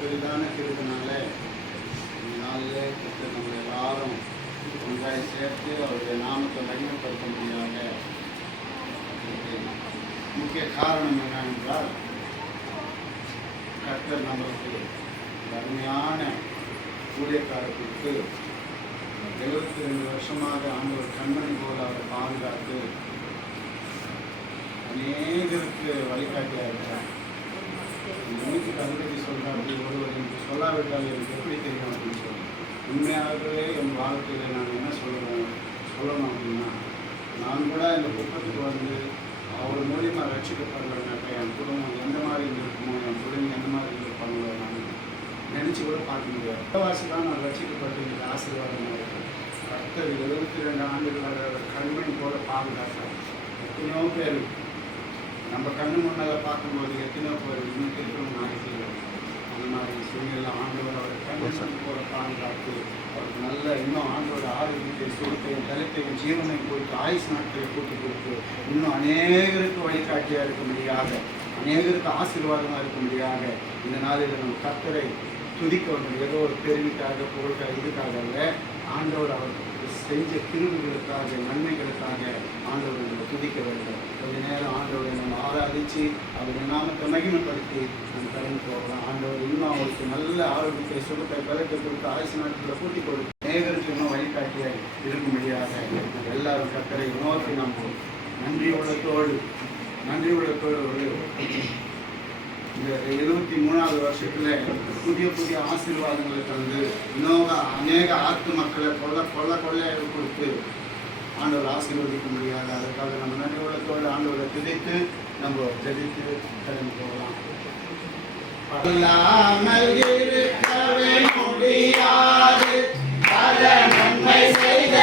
பெரிதான கிருபைனால இந்த நாளிலே கர்த்தர் நம்ம எல்லாரும் ஒன்றாய் சேர்த்து அவருடைய நாமத்தை மகிமைப்படுத்தும்படியாக முக்கிய காரணம் என்னவென்றால் கர்த்தர் நம்மளுக்கு அருமையான ஊழியக்காரர்களுக்கு 72 வருஷமாக ஆண்டவர் கண்மணி போல அவரை பாதுகாத்து அநேகருக்கு வழிகாட்டியாக இருக்கிறார். இன்னைக்கு கருதி சொல்றாரு, ஒருவர் எனக்கு சொல்லாவிட்டால் எனக்கு எப்படி தெரியும் அப்படின்னு சொல்லி உண்மையாகவே என் வாழ்க்கையில் நான் என்ன சொல்லணும் அப்படின்னா, நான் கூட இந்த புத்தகத்துக்கு வந்து அவர் மூலியமாக ரட்சிக்கப்படுறேன்னாக்கா என் குடும்பம் எந்த மாதிரி இருக்குமோ, என் பிள்ளைங்க எந்த மாதிரி இருப்பாங்களோ நான் நினச்சி கூட பார்க்க முடியாது. முக்கால்வாசி தான் நான் ரட்சிக்கப்பட்டு எனக்கு ஆசீர்வாதமாக இருக்கும். கர்த்தர் 72 ஆண்டுகளாக கண்மணி போல பாதுகாத்தார். எத்தனையோ பேர் நம்ம கண்ணு முன்னால் பார்க்கும்போது எத்தனையோ பேர் இன்னும் திருப்பம் நாய்க்கு அந்த மாதிரி சூழ்நிலை ஆண்டவர் அவரை கண்மணி போல பாதுகாத்து அவருக்கு நல்ல இன்னும் ஆண்டோட ஆரோக்கியத்தை சுருக்கையும் தலைத்தையும் ஜீவனையும் கொடுத்து ஆயுஷ் நாட்களை கூட்டி கொடுத்து இன்னும் அநேகருக்கு வழிகாட்டியாக இருக்கும்படியாக அநேகருக்கு ஆசீர்வாதமாக இருக்கும்படியாக இந்த நாளில் நம்ம கர்த்தரை துதிக்க வேண்டும். ஏதோ ஒரு பெருமைக்காக புகழ்க்காக இதுக்காக அல்ல, ஆண்டவர் அவருக்கு செஞ்ச கிருபைகளுக்காக நன்மைகளுக்காக ஆண்டவர்களை துதிக்க வேண்டும். கொஞ்ச நேரம் ஆண்டவரை நம்ம ஆராதித்து அவருடைய நாமத்தை மகிமைப்படுத்தி நம்ம கடந்து போகலாம். ஆண்டவர் இன்னும் அவருக்கு நல்ல ஆரோக்கியத்தை சுகத்தை பலத்தை கொடுத்து ஆயுசு நாட்களை கூட்டி கொடுத்து அநேகருக்கு இன்னும் வழிகாட்டியாக இருக்கும்படியாக நம்ம எல்லாரும் கர்த்தரை நோக்கி நம்ம நன்றி உள்ளத்தோடு இந்த 73வது வருஷத்தில் புதிய ஆசீர்வாதங்களை தந்து இன்னும் அநேக ஆத்து மக்களை கொள்ளையாக கொடுத்து ஆண்டவர் ஆசீர்வதிக்க முடியாது. அதுக்காக நம்ம நன்றி உள்ளத்தோடு ஆண்டவரை துதித்து நம்ம ஜெபித்து கடந்து போகலாம். இருக்கவே முடியாது பல நன்மை செய்த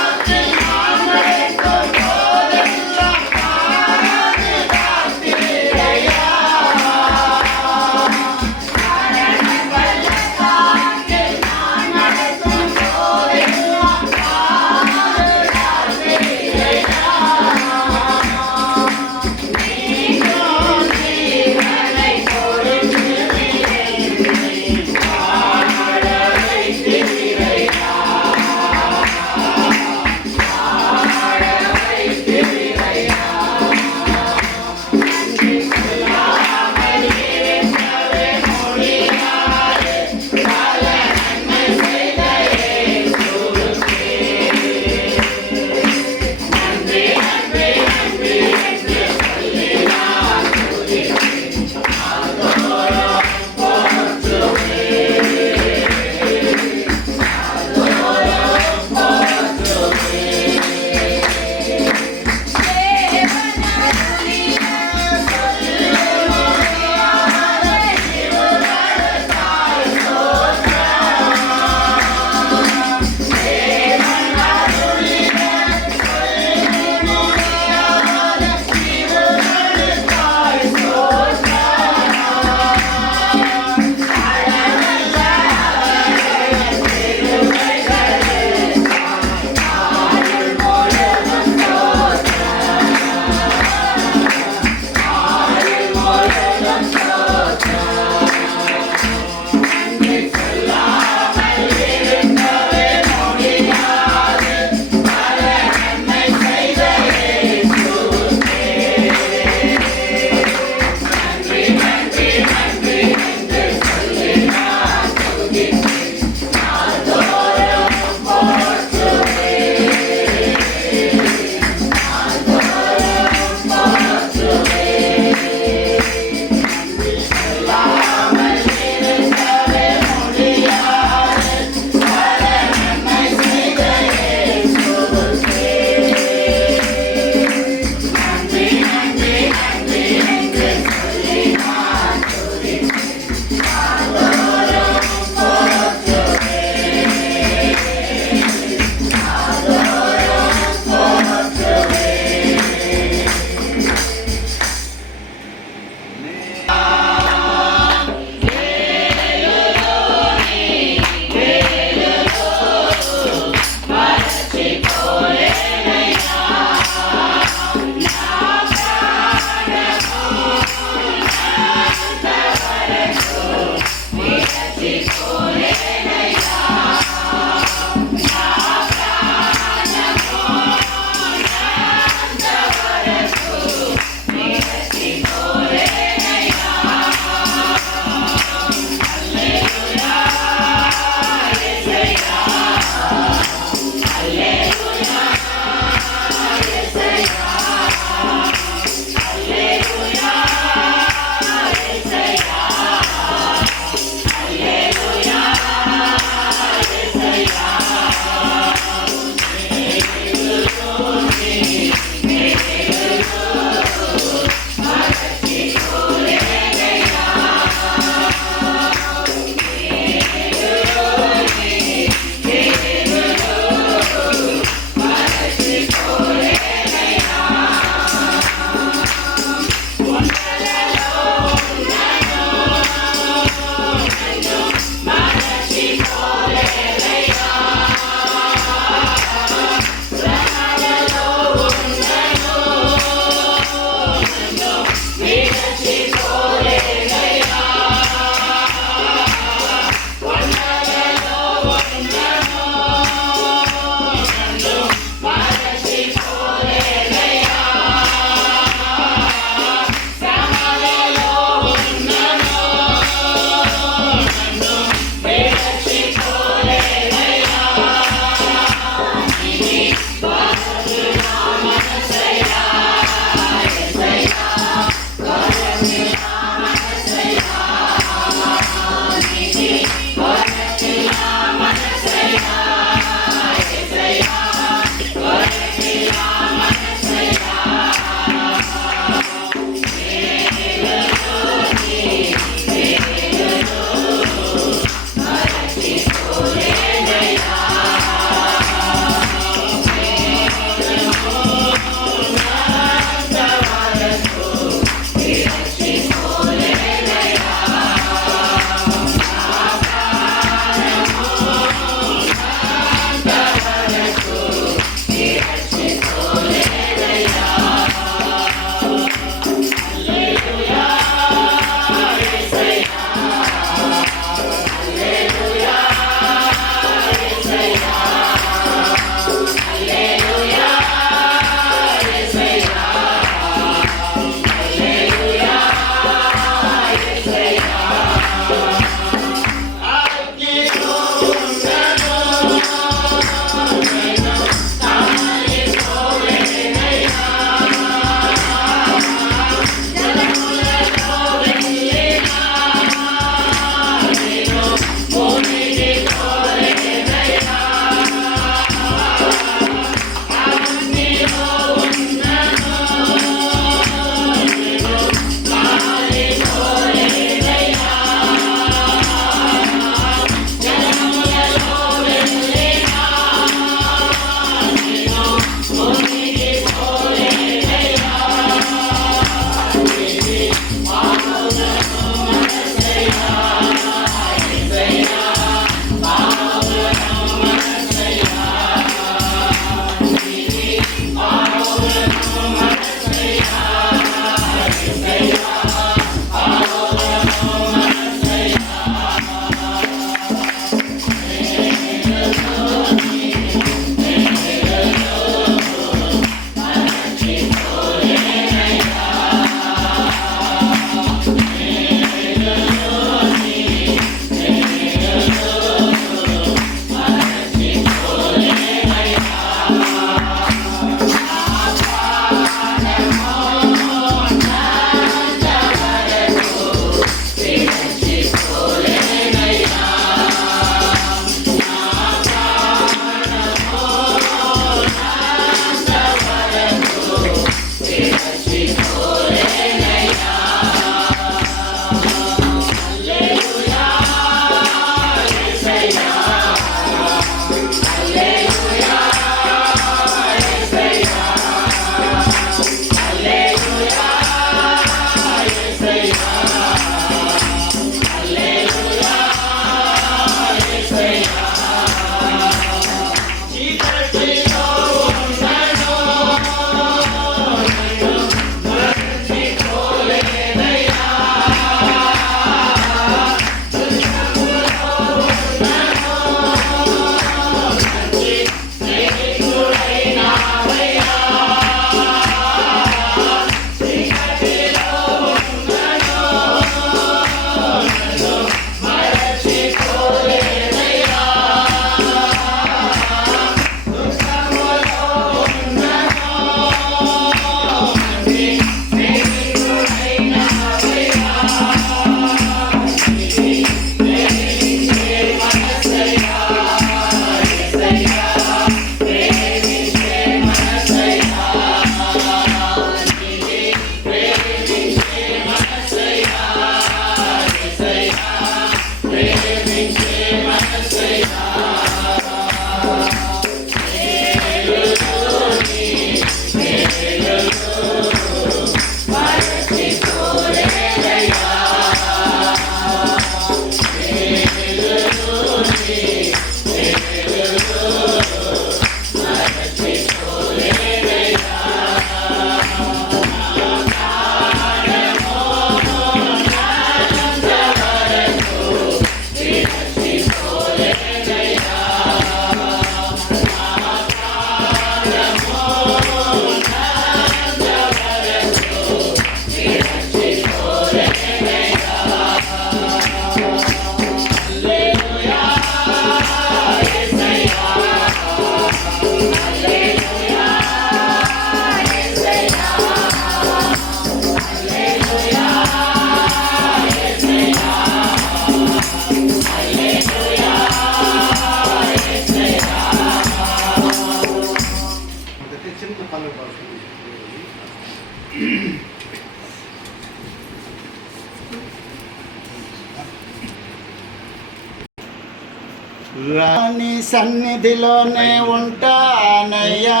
రాణి సన్నిధిలోనే ఉంటానయ్యా,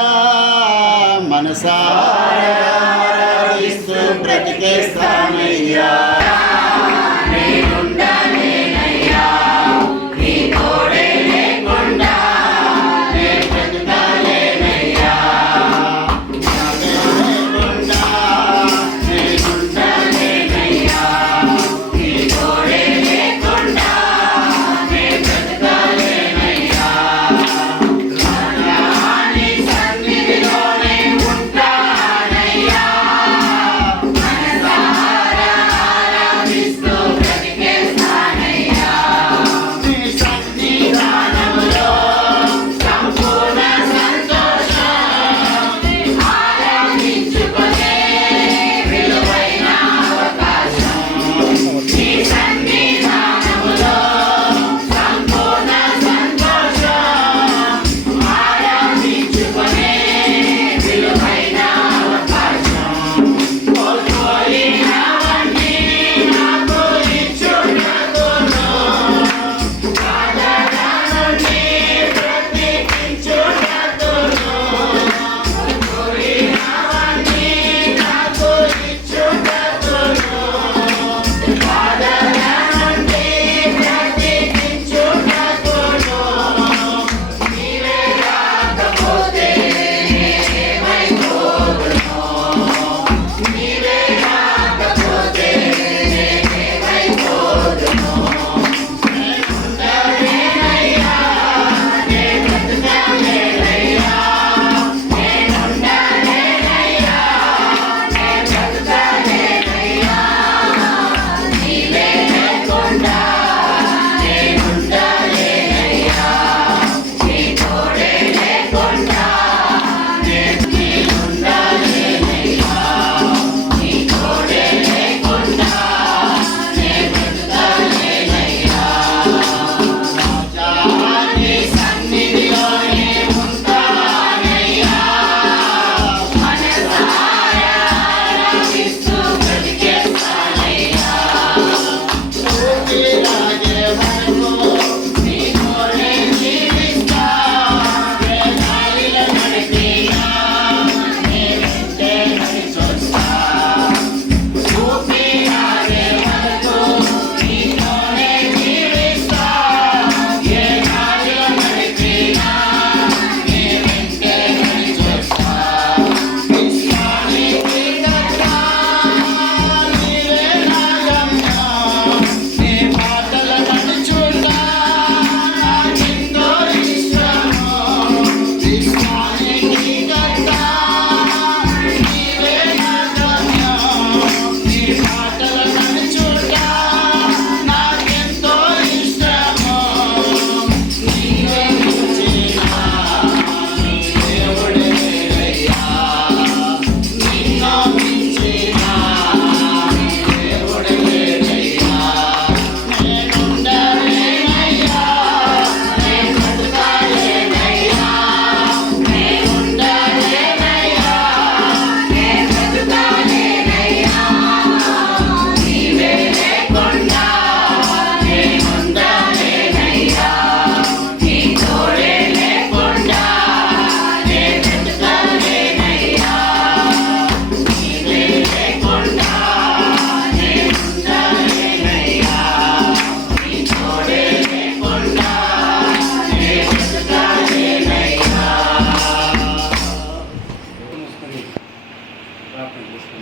మనసారిస్తూ బ్రతికేస్తానయ్యా.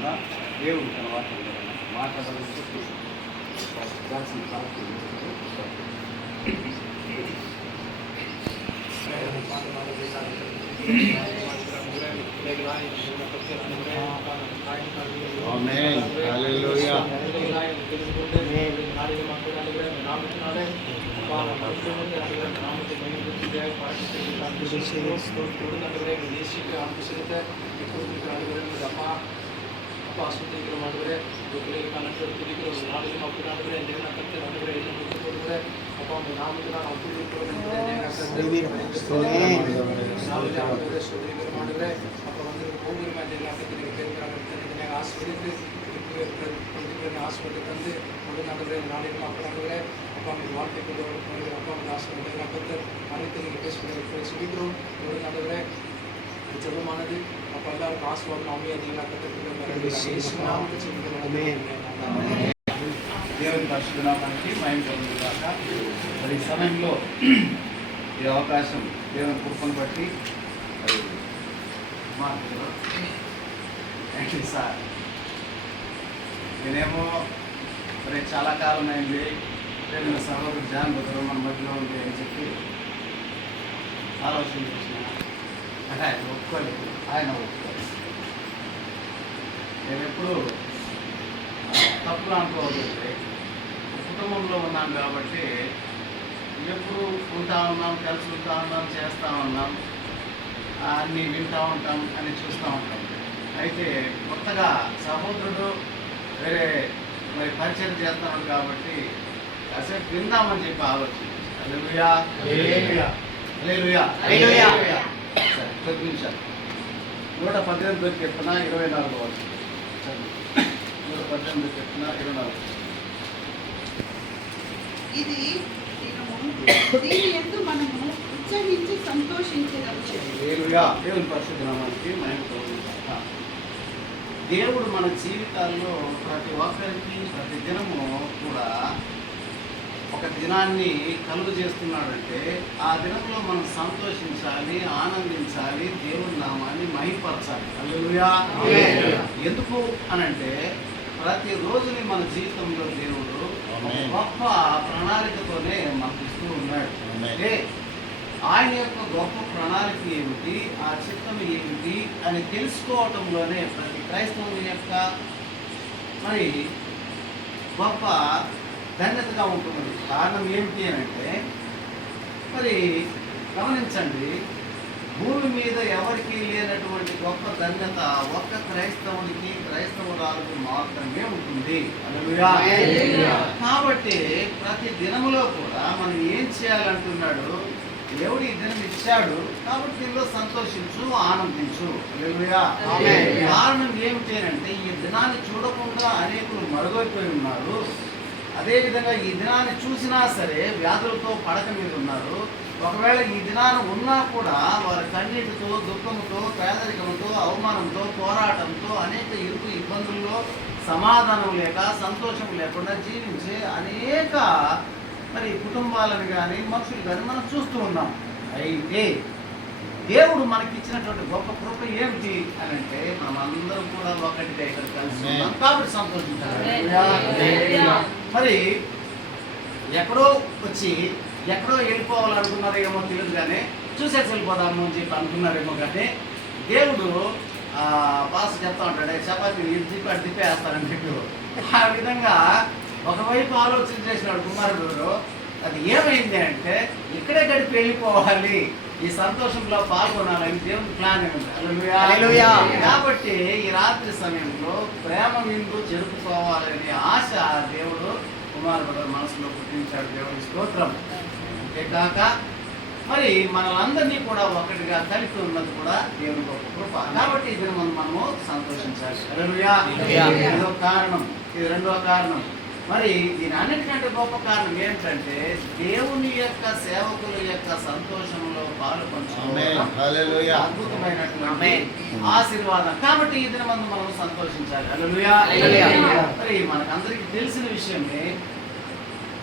లేకుండా దేవుడు తన వాక్యం మాట్లాడాలని Amen. Hallelujah. ಆಸ್ಪತ್ರೆಗಳು ಮಾಡಿದ್ರೆ ಮಕ್ಕಳಿಗೆ ಕನ್ನಡ ತುದಿಗಳು ನಾಡಿಗೆ ಮಕ್ಕಳು ಮಾಡಿದ್ರೆ ದೇವನ ಕತ್ತೆ ಮಾಡಿದ್ರೆ ಎಲ್ಲ ಮುಟ್ಟು ಕೊಡಿದ್ರೆ ಅಪ್ಪ ಒಂದು ನಾಮಕ್ಕೆ ನಾವು ತುದಿಗಳು ಮಾಡಿದ್ರೆ ಅಪ್ಪ ಒಂದು ಹೋಗಿರ ಮೇಲೆ ಹಾಕಿದ್ರೆ ಆಸ್ಪತ್ರೆ ಹಾಸ್ಪಿಟಲ್ ತಂದು ಮಗು ಮಾಡಿದ್ರೆ ನಾಡಿಗೆ ಮಕ್ಕಳು ಮಾಡಿದ್ರೆ ಅಪ್ಪ ನೀವು ವಾರ್ತೆ ಅಪ್ಪ ಒಂದು ಹಾಸ್ಪಿಟಲ್ ಹಾಕಿದ್ರೆ ಅನೇಕ ಸಿಗಿದ್ರು ಮಗು ಮಾಡಿದ್ರೆ జగమానది ఆ పల్లాలకు ఆస్వాదం అమ్మే దేవుని పరిశుద్ధ నామానికి మహిమ కలుగును గాక. మరి ఈ సమయంలో ఈ అవకాశం దేవుని కృపను బట్టి సార్ నేనేమో మరి చాలా కాలం అయింది నేను సహోదరు జాన్ బదులు మన మధ్యలో ఉంది అని చెప్పి ఆలోచన చేసిన ఆయన ఒప్పుకోలేదు. నేను ఎప్పుడు తప్పులు అనుకోవద్దు. కుటుంబంలో ఉన్నాను కాబట్టి ఎప్పుడు ఉంటా ఉన్నాం, కలిసి ఉంటా ఉన్నాం, చేస్తూ ఉన్నాం, అన్నీ వింటూ ఉంటాం అని చూస్తూ ఉంటాం. అయితే కొత్తగా సహోదరుడు వేరే మరి పరిచయం చేస్తున్నాడు కాబట్టి కాసేపు విందామని చెప్పి ఆలోచన. హల్లెలూయా హల్లెలూయా హల్లెలూయా. 10 నిమిషాలు 118 కీర్తన 24వ వచనం. 118 కీర్తన 24. ఇది దీని యందు మనము ఉత్సహించి సంతోషించేదము. హల్లెలూయా. దేవుని పరిశుద్ధ నామానికి మహిమ కలుగును గాక. దేవుడు మన జీవితాల్లో ప్రతి ఒక్కరికి ప్రతి దినము కూడా ఒక దినాన్ని కలుగు చేస్తున్నాడంటే ఆ దినంలో మనం సంతోషించాలి, ఆనందించాలి, దేవుని నామాన్ని మహిమపరచాలి. హల్లెలూయా. ఎందుకు అనంటే ప్రతి రోజుని మన జీవితంలో దేవుడు గొప్ప ప్రణాళికతోనే మనకు ఇస్తూ ఉన్నాడు. అంటే ఆయన యొక్క గొప్ప ప్రణాళిక ఏమిటి, ఆ చిత్తం ఏమిటి అని తెలుసుకోవటంలోనే ప్రతి క్రైస్తవుని యొక్క మరి గొప్ప ధన్యతగా ఉంటుంది. కారణం ఏమిటి అని అంటే మరి గమనించండి, భూమి మీద ఎవరికి లేనటువంటి గొప్ప ధన్యత ఒక్క క్రైస్తవునికి, క్రైస్తవురాలకు మాత్రమే ఉంటుంది. కాబట్టి ప్రతి దినములో కూడా మనం ఏం చేయాలంటున్నాడు, దేవుడు ఈ దినం ఇచ్చాడు కాబట్టి దీనిలో సంతోషించు, ఆనందించు. కారణం ఏమిటి అంటే ఈ దినాన్ని చూడకుండా అనేకులు మరుగైపోయి ఉన్నారు. అదేవిధంగా ఈ దినాన్ని చూసినా సరే వ్యాధులతో పడక మీద ఉన్నారు. ఒకవేళ ఈ దినాన్ని ఉన్నా కూడా వారి కన్నీటితో, దుఃఖంతో, పేదరికంతో, అవమానంతో, పోరాటంతో, అనేక ఇరుకు ఇబ్బందుల్లో సమాధానం లేక, సంతోషం లేకుండా జీవించే అనేక మరి కుటుంబాలను కానీ మనుషులు కానీ మనం చూస్తూ ఉన్నాం. అయితే దేవుడు మనకి ఇచ్చినటువంటి గొప్ప కృప ఏమిటి అని అంటే మనం అందరం కూడా ఒకటిగా ఇక్కడ కలిసి ఉన్నాం కాబట్టి సంతోషించాలి. మరి ఎక్కడో వచ్చి ఎక్కడో వెళ్ళిపోవాలనుకున్నారేమో తెలియదు, కానీ చూసేసి వెళ్ళిపోదాము అని చెప్పి అనుకున్నారేమో. కానీ దేవుడు బాస్ చెప్తా ఉంటాడు, చపాతీ దిప్పేస్తారని చెప్పి ఆ విధంగా ఒకవైపు ఆలోచన చేసినాడు కుమారుడు. అది ఏమైంది అంటే ఇక్కడే గడిపి వెళ్ళిపోవాలి, ఈ సంతోషంలో పాల్గొనాలని దేవుని ప్లాన్ ఏమిటి. కాబట్టి ఈ రాత్రి సమయంలో ప్రేమ విందు జరుపుకోవాలనే ఆశ దేవుడు కుమారుడు మనసులో పుట్టించాడు. దేవుని స్తోత్రం. అంతేకాక మరి మనలందరినీ కూడా ఒకటిగా కలిపి ఉన్నది కూడా దేవుని గొప్ప కృప. కాబట్టి ఇది మనము సంతోషించాలి. ఇదో కారణం. ఇది రెండవ కారణం. మరి దీని అన్నిటికంటే గొప్ప కారణం ఏంటంటే దేవుని యొక్క సేవకుల యొక్క సంతోషంలో పాలు పంచుకోవడం అద్భుతమైనటువంటి ఆశీర్వాదం. కాబట్టి ఈ దిన మనం సంతోషించాలి. మరి మనకందరికీ తెలిసిన విషయమే,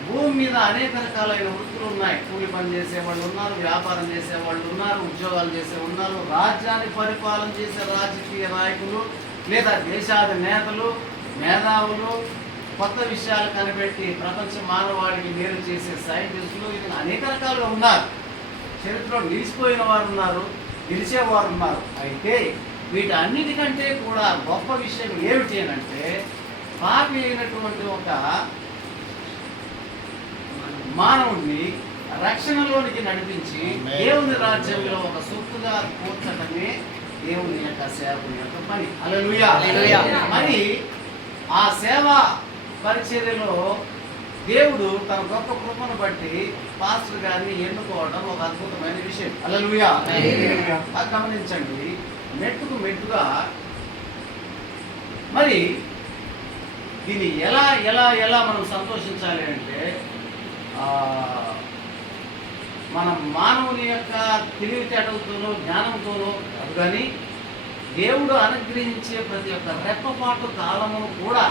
భూమి మీద అనేక రకాలైన వృత్తులు ఉన్నాయి. కూలి పని చేసేవాళ్ళు ఉన్నారు, వ్యాపారం చేసేవాళ్ళు ఉన్నారు, ఉద్యోగాలు చేసే ఉన్నారు, రాజ్యాన్ని పరిపాలన చేసే రాజకీయ నాయకులు, లేదా దేశాది నేతలు, మేధావులు, కొత్త విషయాలు కనిపెట్టి ప్రపంచ మానవాళికి మేలు చేసే సైంటిస్టులు ఇది అనేక రకాలుగా ఉన్నారు. చరిత్రలో నిలిచిపోయిన వారు ఉన్నారు, నిలిచేవారు ఉన్నారు. అయితే వీటన్నిటికంటే కూడా గొప్ప విషయం ఏమిటి అంటే పాపి అయినటువంటి ఒక మానవుడిని రక్షణలోనికి నడిపించి దేవుని రాజ్యంలో ఒక సొత్తుగా కూర్చటమే దేవుని యొక్క సేవకుని యొక్క పని. హల్లెలూయా. మరి ఆ సేవా పరిచర్యలో దేవుడు తన గొప్ప కృపను బట్టి పాస్టర్ గారిని ఎన్నుకోవడం ఒక అద్భుతమైన విషయం. హల్లెలూయా. గమనించండి, మెట్టుకు మెట్టుగా మరి దీన్ని ఎలా ఎలా ఎలా మనం సంతోషించాలి అంటే మనం మానవుని యొక్క తెలివితేటలతోనూ జ్ఞానంతోనూ కాదు, కానీ దేవుడు అనుగ్రహించే ప్రతి ఒక్క రెప్పపాటు కాలము కూడా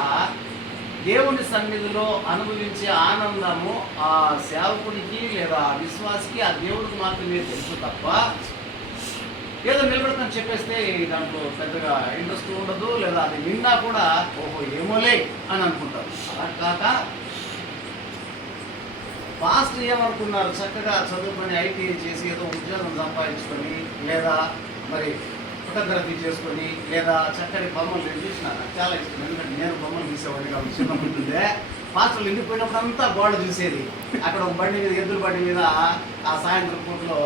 దేవుని సన్నిధిలో అనుభవించే ఆనందము ఆ సేవకుడికి లేదా ఆ విశ్వాసికి ఆ దేవుడికి మాత్రమే తెలుసు తప్ప ఏదో నిలబెడతాను చెప్పేస్తే దాంట్లో పెద్దగా ఇంట్రెస్ట్ ఉండదు, లేదా అది విన్నా కూడా ఓహో ఏమోలే అని అనుకుంటారు. అలా కాక పాస్టర్ ఏమనుకున్నారు, చక్కగా చదువుకొని ఐటీఐ చేసి ఏదో ఉద్యోగం సంపాదించుకొని లేదా మరి ఫోటోగ్రఫీ చేసుకొని లేదా చక్కని బొమ్మలు చూసినారు. నాకు చాలా ఇష్టం, ఎందుకంటే నేను బొమ్మలు తీసేవాడిని కాబట్టి చిన్నగా ఉంటుందే. పాస్టర్లు ఇంటికి అంతా గోడ చూసేది. అక్కడ ఒక బండి మీద ఎదురు బండి మీద ఆ సాయంత్రం పూటలో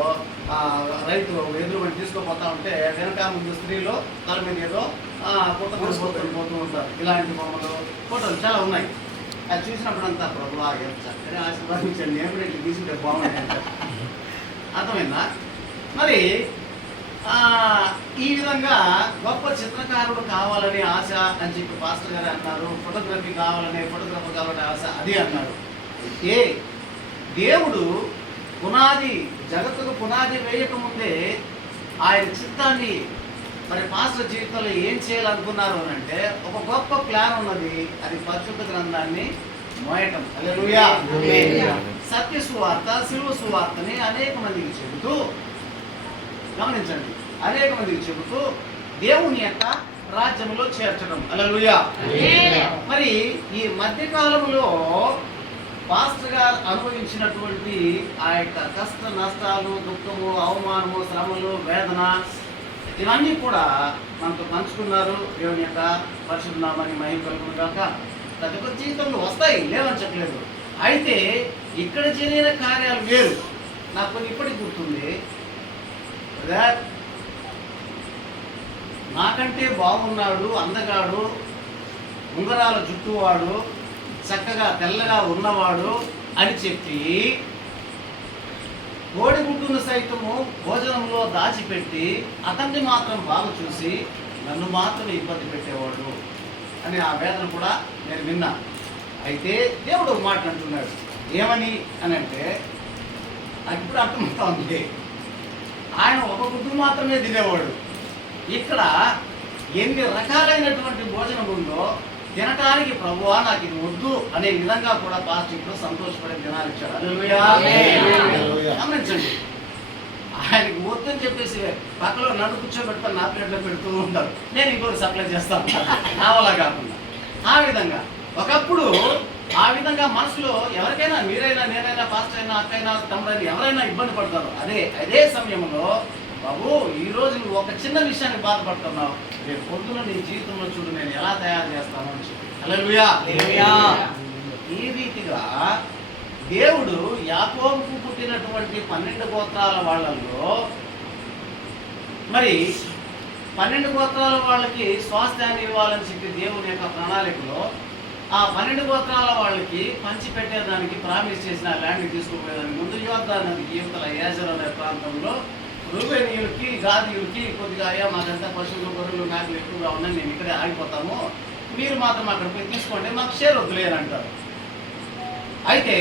రైతు ఎదురు బండి తీసుకోపోతా ఉంటే వెనక ముందు స్త్రీలు తల మీద ఏదో పోతూ ఉంటారు. ఇలాంటి బొమ్మలు ఫోటోలు చాలా ఉన్నాయి. అది చూసినప్పుడు అంతా ప్రభువా చక్కగా ఆశీర్వాదించండి, నేను కూడా ఇట్లా తీసుకుంటే బాగుంటుంది. అర్థమైందా? మరి ఈ విధంగా గొప్ప చిత్రకారుడు కావాలని ఆశ అని చెప్పి పాస్టర్ గారు అన్నారు. ఫోటోగ్రఫీ ఫోటోగ్రఫర్ కావాలనే ఆశ అది అన్నాడు. అయితే దేవుడు జగత్తుకు పునాది వేయకముందే ఆయన చిత్తాన్ని మరి పాస్టర్ జీవితంలో ఏం చేయాలనుకున్నారు అని అంటే ఒక గొప్ప ప్లాన్ ఉన్నది. అది పరిశుద్ధ గ్రంథాన్ని మోయటం. హల్లెలూయా. సత్య సువార్త, శిలువ సువార్తని అనేక మందికి చెబుతూ, గమనించండి, అనేక మందికి చెబుతూ దేవుని యొక్క రాజ్యంలో చేర్చడం. హల్లెలూయా. మరి ఈ మధ్యకాలంలో పాస్టర్ గారు అనుభవించినటువంటి ఆ యొక్క కష్ట నష్టాలు, దుఃఖము, అవమానము, శ్రమలు, వేదన ఇవన్నీ కూడా మనతో పంచుకున్నారు. దేవుని యొక్క పరిశుద్ధ నామాన్ని మహిమ కలుగును గాక. ప్రతి ఒక్క జీవితంలో వస్తాయి, లేవని చెప్పలేదు. అయితే ఇక్కడ జరిగిన కార్యాలు వేరు. నాకు కొన్ని ఇప్పటికి గుర్తుంది. నాకంటే బాగున్నాడు, అందగాడు, ఉంగరాల జుట్టువాడు, చక్కగా తెల్లగా ఉన్నవాడు అని చెప్పి కోడిగుడ్డును సైతము భోజనంలో దాచిపెట్టి అతన్ని మాత్రం బాగా చూసి నన్ను మాత్రం ఇబ్బంది పెట్టేవాడు అని ఆ వేదన కూడా నేను విన్నా. అయితే దేవుడు ఒక మాట అంటున్నాడు. ఏమని అని అంటే నాకు ఇప్పుడు అర్థమవుతా ఉంది. ఆయన ఒక గుడ్డు మాత్రమే తినేవాడు. ఇక్కడ ఎన్ని రకాలైనటువంటి భోజనం ఉందో తినటానికి ప్రభువా నాకు ఇది వద్దు అనే విధంగా కూడా పాస్టర్ ఇప్పుడు సంతోషపడే దినాలు ఇచ్చాడు. హల్లెలూయా. గమనించండి, ఆయనకి వద్దని చెప్పేసి పక్కలో నన్ను కూర్చోబెట్టుకొని నా ప్లేట్లో పెడుతూ ఉంటారు. నేను ఇంకోటి సప్లై చేస్తాను నా వల్ల కాకుండా. ఆ విధంగా ఒకప్పుడు ఆ విధంగా మనసులో ఎవరికైనా, మీరైనా, నేనైనా, పాస్టర్ అయినా, అక్కైనా, తమ్ముడైనా ఎవరైనా ఇబ్బంది పడతారు. అదే సమయంలో బాబు ఈరోజు నువ్వు ఒక చిన్న విషయాన్ని బాధపడుతున్నావు, రేపు పొద్దున నీ జీవితంలో చూడు నేను ఎలా తయారు చేస్తాను అని చెప్పి. హల్లెలూయా. ఈ రీతిగా దేవుడు యాకోబుకు పుట్టినటువంటి 12 గోత్రాల వాళ్ళల్లో మరి 12 గోత్రాల వాళ్ళకి స్వాస్థ్యాన్ని ఇవ్వాలని చెప్పి దేవుని యొక్క ప్రణాళికలో ఆ 12 గోత్రాల వాళ్ళకి పంచి పెట్టేదానికి ప్రామిస్ చేసిన ల్యాండ్ని తీసుకుపోయేదానికి ముందు యోర్దాను నదికి యువతల యాజరు అనే ప్రాంతంలో రూబేనీయులకి, గాదీయులకి కొద్దిగా అయ్యా మాకంతా పశువులు, గొర్రెలు, మేకలు ఎక్కువగా ఉన్నాయి, మేము ఇక్కడే ఆగిపోతాము, మీరు మాత్రం అక్కడ పోయి తీసుకోండి, మాకు షేర్ వద్దులేని అంటారు. అయితే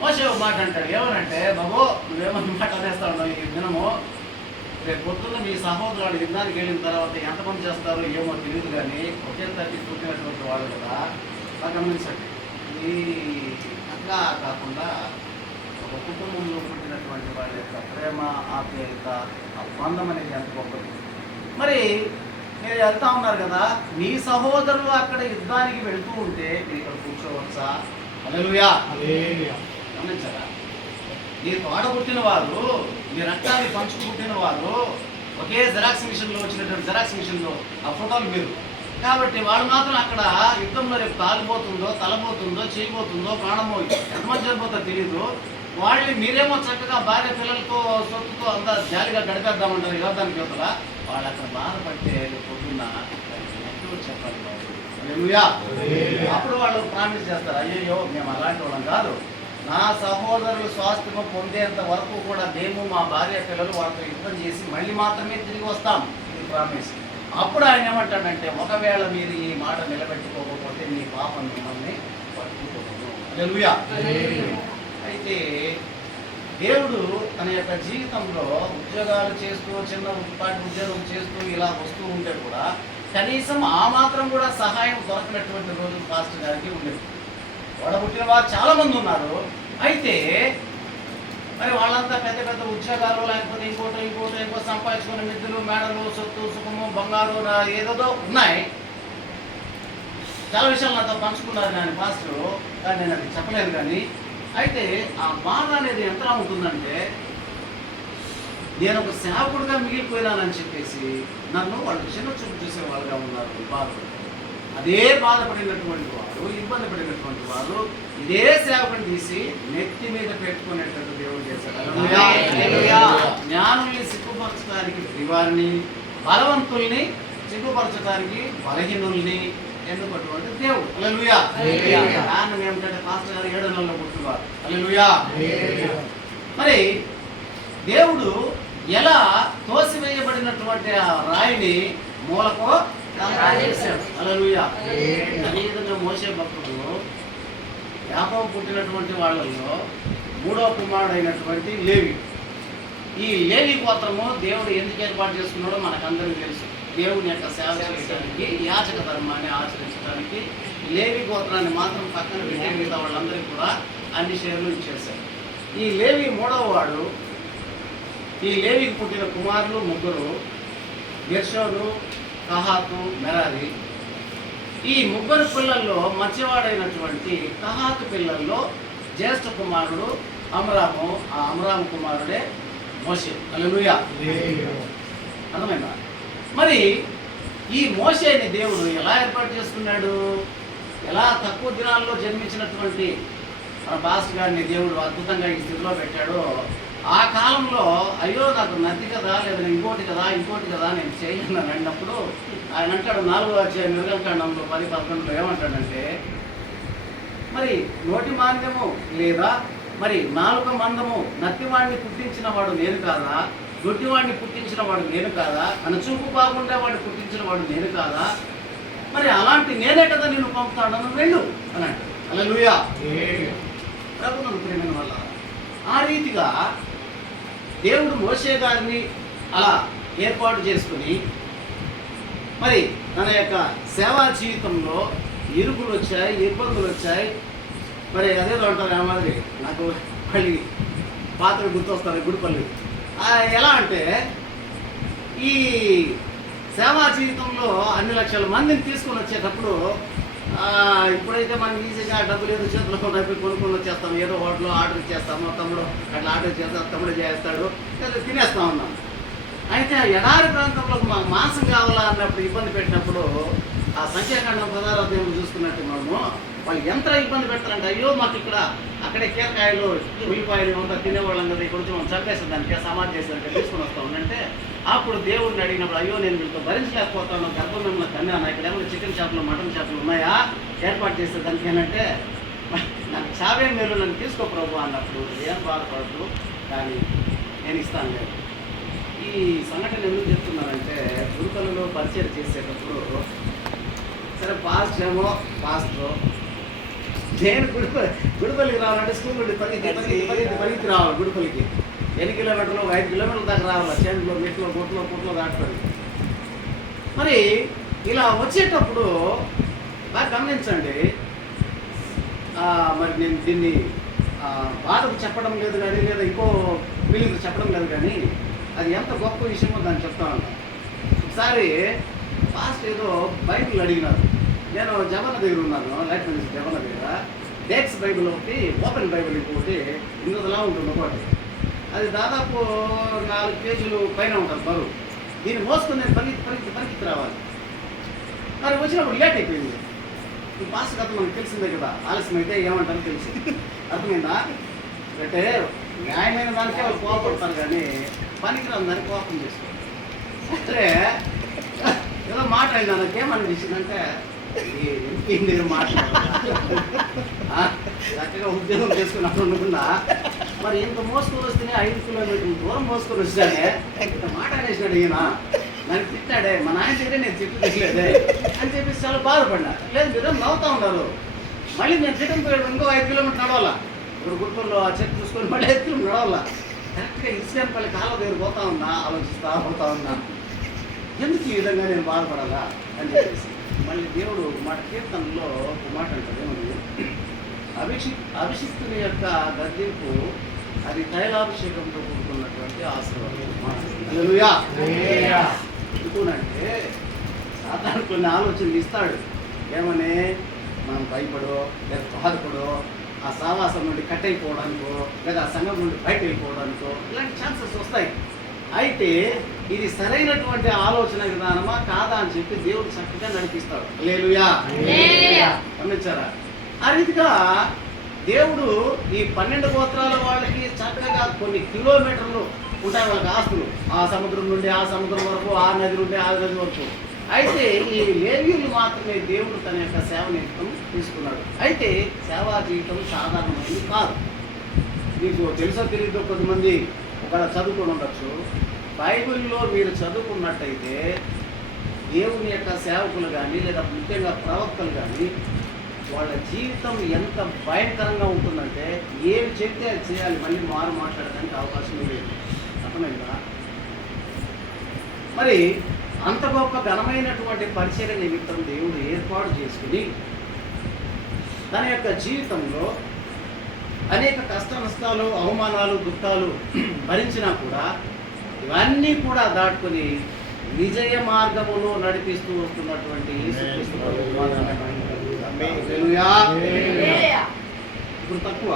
మోషే ఒక మాట అంటాడు. ఏమనంటే, బాబు నువ్వేమన్నా మాట అనేస్తా ఉన్నావు ఈ దినము, రేపు పొద్దున్న మీ సహోదరుడు యుద్ధానికి వెళ్ళిన తర్వాత ఎంతమంది చేస్తారో ఏమో తెలియదు, కానీ ఒకే తల్లి పుట్టినటువంటి వాళ్ళు కదా. గమనించండి, ఈ అట్లా కాకుండా ఒక కుటుంబంలో పుట్టినటువంటి వాళ్ళ యొక్క ప్రేమ, ఆప్యాయత, ఆ బంధం అనేది ఎంత గొప్పది. మరి మీరు వెళ్తా ఉన్నారు కదా, మీ సహోదరులు అక్కడ యుద్ధానికి వెళ్తూ ఉంటే మీరు ఇక్కడ కూర్చోవచ్చా? హల్లెలూయా. గమనించారా? మీ తోడ పుట్టిన వారు, మీ రక్తాన్ని పంచుకు పుట్టిన వారు, ఒకే జిరాక్స్ మిషన్లో వచ్చినటువంటి జిరాక్స్ మిషన్లో ఆ ఫోటోలు మీరు. కాబట్టి వాళ్ళు మాత్రం అక్కడ యుద్ధంలో రేపు కాలిపోతుందో, తలపోతుందో, చేయబోతుందో, ప్రాణమో ఎంతమంది చనిపోతుందో తెలియదు. వాళ్ళని మీరేమో చక్కగా భార్య పిల్లలతో సొత్తుతో అంతా జాలిగా గడిపేద్దామంటారు యువతానికి యువతల. వాళ్ళు అక్కడ బాధపడితే పొద్దున్న చెప్పాలి వాళ్ళు. హల్లెలూయా. అప్పుడు వాళ్ళు ప్రామిస్ చేస్తారు, అయ్యయ్యో మేము అలాంటి వాళ్ళం కాదు, నా సహోదరులు స్వాస్థ్యము పొందేంత వరకు కూడా మేము మా భార్య పిల్లలు వాళ్ళతో యుద్ధం చేసి మళ్ళీ మాత్రమే తిరిగి వస్తాం. ఇది ప్రామిస్. అప్పుడు ఆయన ఏమంటాడంటే, ఒకవేళ మీరు ఈ మాట నిలబెట్టుకోకపోతే మీ పాపం మిమ్మల్ని పట్టుకోకూడదు. హల్లెలూయా. అయితే దేవుడు తన యొక్క జీవితంలో ఉద్యోగాలు చేస్తూ, చిన్నపాటి ఉద్యోగం చేస్తూ ఇలా వస్తూ ఉంటే కూడా కనీసం ఆ మాత్రం కూడా సహాయం దొరకనటువంటి రోజులు పాస్టర్ గారికి ఉండేది. వాడబుట్టిన వారు చాలా మంది ఉన్నారు. అయితే మరి వాళ్ళంతా పెద్ద పెద్ద ఉద్యోగాలు, లేకపోతే ఇంకో సంపాదించుకునే మిద్దులు, మేడలు, సొత్తు, సుఖము, బంగారు ఏదేదో ఉన్నాయి. చాలా విషయాలు నాతో పంచుకున్నారు కానీ పాస్టర్, కానీ నేను అది చెప్పలేను. కానీ అయితే ఆ బాధ అనేది ఎంత ఉంటుందంటే, నేను ఒక సేవకుడిగా మిగిలిపోయినానని చెప్పేసి నన్ను వాళ్ళు చిన్న చూపు చూసేవాళ్ళుగా ఉన్నారు. బాధపడి అదే బాధపడినటువంటి వారు, ఇబ్బంది పడినటువంటి వారు ఇదే సేవకుని తీసి నెత్తి మీద పెట్టుకునేటట్టు దేవుడు చేశాడు. జ్ఞానుల్ని సిగ్గుపరచడానికి శ్రీవారిని, బలవంతుల్ని సిగ్గుపరచడానికి బలహీనుల్ని ఎన్నుకున్నటువంటి దేవుడు. హల్లెలూయా. కారణం ఏమిటంటే పాస్టర్ గారు 7 నెలల్లో పుట్టినవారు. హల్లెలూయా. మరి దేవుడు ఎలా తోసివేయబడినటువంటి ఆ రాయిని మూలకో చేశాడు. హల్లెలూయా. అదేవిధంగా మోషే భక్తుడు యాకోబు పుట్టినటువంటి వాళ్ళలో 3వ కుమారుడైనటువంటి లేవి. ఈ లేవి గోత్రము దేవుడు ఎందుకు ఏర్పాటు చేసుకున్నాడో మనకందరికీ తెలుసు. దేవుని యొక్క సేవ చేయడానికి, యాచక ధర్మాన్ని ఆచరించడానికి లేవి గోత్రాన్ని మాత్రం పక్కన పెట్టే మిగతా వాళ్ళందరికీ కూడా అన్ని షేర్లు ఇచ్చేశారు. ఈ లేవి 3వ వాడు. ఈ లేవికి పుట్టిన కుమారులు 3, గెర్షోను, కహాతు, మెరారి. ఈ 3 పిల్లల్లో మధ్యవాడైనటువంటి కహాతు పిల్లల్లో జ్యేష్ఠ కుమారుడు అమ్రాము. ఆ అమ్రాము కుమారుడే మోషే. హల్లెలూయా. అర్థమైందా? మరి ఈ మోషేని దేవుడు ఎలా ఏర్పాటు చేసుకున్నాడు? ఎలా తక్కువ దినాల్లో జన్మించినటువంటి మన పాస్టర్ గారిని దేవుడు అద్భుతంగా ఈ స్థితిలో పెట్టాడో, ఆ కాలంలో అయ్యో నాకు నది కదా, లేదా ఇంకోటి కదా నేను చేయలేను అని అన్నప్పుడు ఆయన అంటాడు 4వ అధ్యాయం నిర్గమకాండంలో 10-11 ఏమంటాడంటే, మరి నోటి మాంద్యము లేదా మరి నాలుక మందము నత్తివాడిని పుట్టించిన వాడు నేను కాదా? దొడ్డివాడిని పుట్టించిన వాడు నేను కాదా? మన చూపు బాగుండే వాడిని పుట్టించిన వాడు నేను కాదా? మరి అలాంటి నేనే కదా నేను పంపుతాను, నువ్వు వెళ్ళు అని అంటాడు. హల్లెలూయా. ప్రభువును ప్రేమైన వల్ల ఆ రీతిగా దేవుడు మోషే గారిని అలా ఏర్పాటు చేసుకుని మరి తన యొక్క సేవా జీవితంలో ఇరుకులు వచ్చాయి, ఇబ్బందులు వచ్చాయి. మరి అదేదో అంటారు ఆ మాదిరి, నాకు మళ్ళీ పాత్ర గుర్తొస్తారు గుడిపల్లి. ఎలా అంటే ఈ సేవా జీవితంలో అన్ని లక్షల మందిని తీసుకొని వచ్చేటప్పుడు ఇప్పుడైతే మనకి ఈజీగా డబ్బులు ఏదో చేతిలో కొనుక్కొని వచ్చేస్తాము, ఏదో హోటల్లో ఆర్డర్ ఇచ్చేస్తాము, తమ్ముడు అట్లా ఆర్డర్ చేస్తాం, తమ్ముడు చేస్తాడు, లేదా తినేస్తా ఉన్నాం. అయితే ఎడారి ప్రాంతంలో మాకు మాంసం కావాలా అన్నప్పుడు ఇబ్బంది పెట్టినప్పుడు ఆ సంఖ్యాకాండం 16వ అధ్యాయం చూసుకున్నట్టు మనము వాళ్ళు ఎంత ఇబ్బంది పెడతారంటే, అయ్యో మాకు ఇక్కడ అక్కడే కీరకాయలు, ఉల్లిపాయలు అంతా తినేవాళ్ళం కదా, ఇక్కడ వచ్చి మనం చంపేస్తాం, దానికి సమాధి చేసేదానికి తీసుకొని వస్తాం అంటే, అప్పుడు దేవుడిని అడిగినప్పుడు అయ్యో నేను వీళ్ళతో భరించలేకపోతాను, గర్భం మిమ్మల్ని కన్నాను, ఇక్కడ ఏమైనా చికెన్ షాపులు, మటన్ షాపులు ఉన్నాయా ఏర్పాటు చేసే దానికి ఏంటంటే, నాకు చావే మేలు, నన్ను తీసుకో ప్రభు అన్నప్పుడు ఏం బాధపడదు, కానీ నేను ఇస్తాను లేదు. ఈ సంఘటన ఎందుకు చెప్తున్నానంటే, గురుకులలో పరిచయం చేసేటప్పుడు సరే పాస్టర్ నేను గుడిపల్లికి రావాలంటే స్కూల్ నుండి పరిగెత్తి రావాలి. గుడిపల్లికి ఎన్ని కిలోమీటర్లు, 5 కిలోమీటర్ల దాకా రావాలి. చేనులో, మెట్లో, గుట్లో దాటుకొని. మరి ఇలా వచ్చేటప్పుడు బాగా గమనించండి, మరి నేను దీన్ని బాధకు చెప్పడం లేదు కానీ, లేదా ఇంకో ఫీలింగ్ చెప్పడం లేదు కానీ, అది ఎంత గొప్ప విషయమో దాన్ని చెప్తా ఉన్నాను. ఒకసారి పాస్ట్ ఏదో బైబిల్ అడిగినారు. నేను జవన్న దగ్గర ఉన్నాను, లైఫ్ మినిస్టర్ జవన్న దగ్గర. డేక్స్ బైబిల్ ఒకటి, ఓపెన్ బైబిల్ ఇంకొకటి ఇందులా ఉంటుంది ఒకటి. అది దాదాపు 4 కేజీలు పైన ఉంటుంది బరువు. దీన్ని మోసుకొని నేను పరిగెత్తి రావాలి. మరి వచ్చినప్పుడు లేట్ అయిపోయింది. ఈ పాస్ట్ కథ మనకు తెలిసిందే కదా, ఆలస్యం అయితే ఏమంటారో తెలుసు. అర్థమైందా? అంటే న్యాయమైన దానికే వాళ్ళు కోపడతారు, కానీ పనికిరాని దానికి కోపం చేసుకోవాలి. సరే ఏదో మాట్లాడినా నాకేమనిపించిందంటే మీరు మాట్లాడారు చక్కగా ఉద్యోగం చేసుకున్నప్పుడు అనుకున్నా, మరి ఇంత మోసుకొని వస్తేనే 5 కిలోమీటర్ల దూరం మోసుకొని వచ్చానే ఇంత మాట అనేసినాడు ఈయన. నన్ను తిట్టాడే, మా నాయన దగ్గరే నేను తిట్టు తెచ్చలేదే అని చెప్పేసి చాలా బాధపడినా. లేదు మీరు నవ్వుతూ ఉన్నారు. మళ్ళీ నేను రిటర్న్ పోయాడు, ఇంకో 5 కిలోమీటర్లు నడవాలా. ఇప్పుడు గుంటూరులో ఆ చెట్టు చూసుకొని మళ్ళీ 5 కిలోమీటర్లు నడవాలా. కరెక్ట్గా ఇస్లాంపల్లి కాలువ దగ్గర పోతా ఉన్నా, ఆలోచిస్తూ ఉన్నా, ఎందుకు ఈ విధంగా నేను బాధపడాలా అని చెప్పేసి. మళ్ళీ దేవుడు మాట కీర్తనలో ఒక మాట అంటారు, ఏమని, అభిషిక్తుని యొక్క గద్దింపు అది తైలాభిషేకంతో కూడుకున్నటువంటి ఆశీర్వాదం. ఎందుకంటే సాధారణ కొన్ని ఆలోచనలు ఇస్తాడు. ఏమని, మనం భయపడో లేదా బాధపడో ఆ సావాసం నుండి కట్ అయిపోవడానికో లేదా ఆ సంఘం నుండి బయట వెళ్ళిపోవడానికో ఇలాంటి ఛాన్సెస్ వస్తాయి. అయితే ఇది సరైనటువంటి ఆలోచన విధానమా కాదా అని చెప్పి దేవుడు చక్కగా నడిపిస్తాడు. హల్లెలూయా. గమనించారా? ఆ రీతిగా దేవుడు ఈ 12 గోత్రాల వాళ్ళకి చక్కగా కొన్ని కిలోమీటర్లు ఉంటాయి వాళ్ళకి ఆస్తులు. ఆ సముద్రం నుండి ఆ సముద్రం వరకు, ఆ నది నుండి ఆ నది వరకు. అయితే ఈ లేవీయులు మాత్రమే దేవుడు తన యొక్క సేవ నిమిత్తం తీసుకున్నాడు. అయితే సేవా జీవితం సాధారణమైనది కాదు. మీకు తెలుసో తెలియదో కొంతమంది ఒకవేళ చదువుకొని ఉండొచ్చు. బైబిల్లో మీరు చదువుకున్నట్టయితే దేవుని యొక్క సేవకులు కానీ లేదా ముఖ్యంగా ప్రవక్తలు కానీ వాళ్ళ జీవితం ఎంత భయంకరంగా ఉంటుందంటే ఏమి చెప్తే అది చేయాలి, మళ్ళీ మాట్లాడడానికి అవకాశం లేదు. అర్థమైందా? మరి అంత గొప్ప ఘనమైనటువంటి పరిచర్య నిమిత్తం దేవుడు ఏర్పాటు చేసుకుని తన యొక్క జీవితంలో అనేక కష్ట నష్టాలు, అవమానాలు, దుఃఖాలు భరించినా కూడా ఇవన్నీ కూడా దాటుకొని విజయ మార్గములో నడిపిస్తూ వస్తున్నటువంటి యేసుక్రీస్తు ప్రభువు మాత్రమే. హల్లెలూయా. ఇప్పుడు తక్కువ,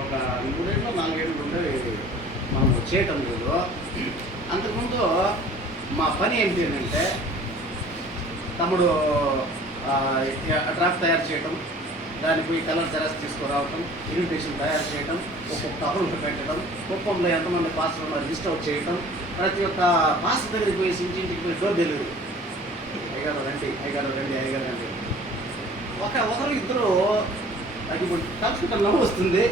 ఒక 3 ఏళ్ళు 4 ఏళ్ళు ఉండేది మనం చేయటం లేదు. అంతకుముందు మా పని ఏంటి అంటే, తమ్ముడు డ్రాఫ్ట్ తయారు చేయటం, దానికి పోయి కలర్ జెరాక్స్ తీసుకురావటం, ఇన్విటేషన్ తయారు చేయటం, ఒక్కొక్క కబుర్లు పెట్టడం, కుప్పంలో ఎంతమంది పాస్టర్లు ఉన్నారు లిస్ట్ అవుట్ చేయటం, ప్రతి ఒక్క పాస్టర్ దగ్గరికి పోయి ఇంటింటికి పోయి డోర్ డెలివరీ, అయ్యగారు రండి, అయ్యగారు రండి, అయ్యగారు రండి. ఒకరు ఇద్దరు అది ఇప్పుడు తలుచుకుంటే నవ్వు వస్తుంది.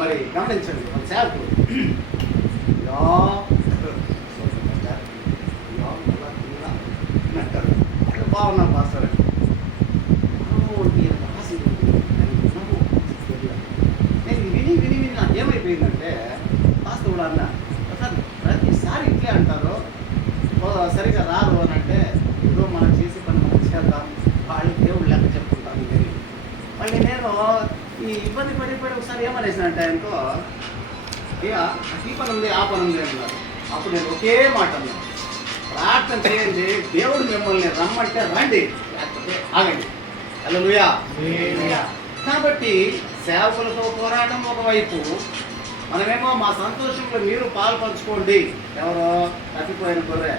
మరి గమనించండి, మన సేవకుడు అంటారు, బాగున్నా పాస్టర్ నేను విని నాకు ఏమైపోయిందంటే, పాస్టర్ కూడా అన్నా సార్ ప్రతిసారి ఇట్లే అంటారు, సరిగ్గా రాదు అని అంటే, ఏదో మనం చేసే పని మనం చేద్దాం, వాళ్ళు దేవుడు లెక్క చెప్పుకుంటాను. మళ్ళీ నేను ఈ ఇబ్బంది పడి ఒకసారి ఏమనేసానంటే ఆయనతో, అయ్యా ఈ పని ఉంది ఆ పని ఉంది అన్నారు. అప్పుడు నేను ఒకే మాట అన్నాను, ప్రార్థన చేయండి, దేవుడు మిమ్మల్ని రమ్మంటే రండి, లేకపోతే ఆగండి. హల్లెలూయా. కాబట్టి సేవకులతో పోరాటం ఒకవైపు, మనమేమో మా సంతోషంలో మీరు పాలు పంచుకోండి. ఎవరో తప్పిపోయిన గొర్రె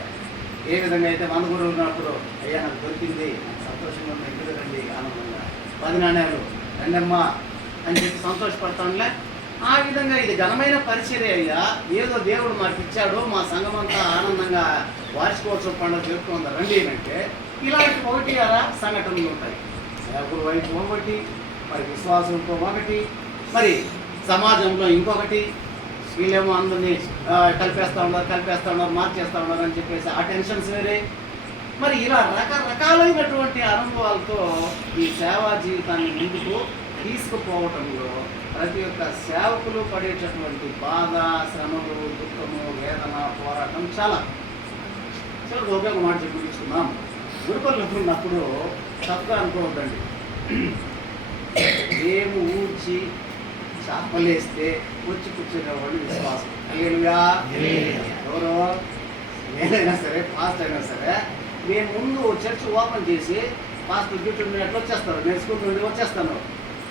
ఏ విధంగా అయితే 100 గొర్రెలు ఉన్నప్పుడు, అయ్యా నాకు దొరికింది, సంతోషంగా ఇంటికి రండి, ఆనందంగా 10 నాణ్యాలు రండమ్మా అని చెప్పి సంతోషపడతానులే. ఆ విధంగా ఇది ఘనమైన పరిచర్య అయ్యా, ఏదో దేవుడు మాకు ఇచ్చాడు, మా సంఘం అంతా ఆనందంగా వార్షికోత్సవ పండుగ జరుపుకుందా రండి అంటే, ఇలాంటి 1 సంఘటనలు ఉంటాయి. సేవకుల వైపు ఒకటి, మరి విశ్వాసంతో ఒకటి, మరి సమాజంలో ఇంకొకటి. వీళ్ళేమో అందరినీ కలిపేస్తూ ఉన్నారు, మార్చేస్తూ ఉన్నారు అని చెప్పేసి ఆ టెన్షన్స్ వేరే. మరి ఇలా రకరకాలైనటువంటి అనుభవాలతో ఈ సేవా జీవితాన్ని ముందుకు తీసుకుపోవటంలో ప్రతి ఒక్క సేవకులు పడేటటువంటి బాధ, శ్రమలు, దుఃఖము, వేదన, పోరాటం చాలా ఒకే ఒక మాట చెప్పి తీసుకున్నాం. గురుపల్లి ఉన్నప్పుడు తప్పుగా అనుకోవద్దండి, ఏమి ఊడ్చి చేపలేస్తే వచ్చి కూర్చునేవాడు విశ్వాసం. హల్లెలూయా. ఎవరో నేనైనా సరే, పాస్ట్ అయినా సరే, నేను ముందు చర్చ్ ఓపెన్ చేసి పాస్టర్ డ్యూటీ ఎట్లా వచ్చేస్తారు, నేను స్కూల్ నుండి వచ్చేస్తాను,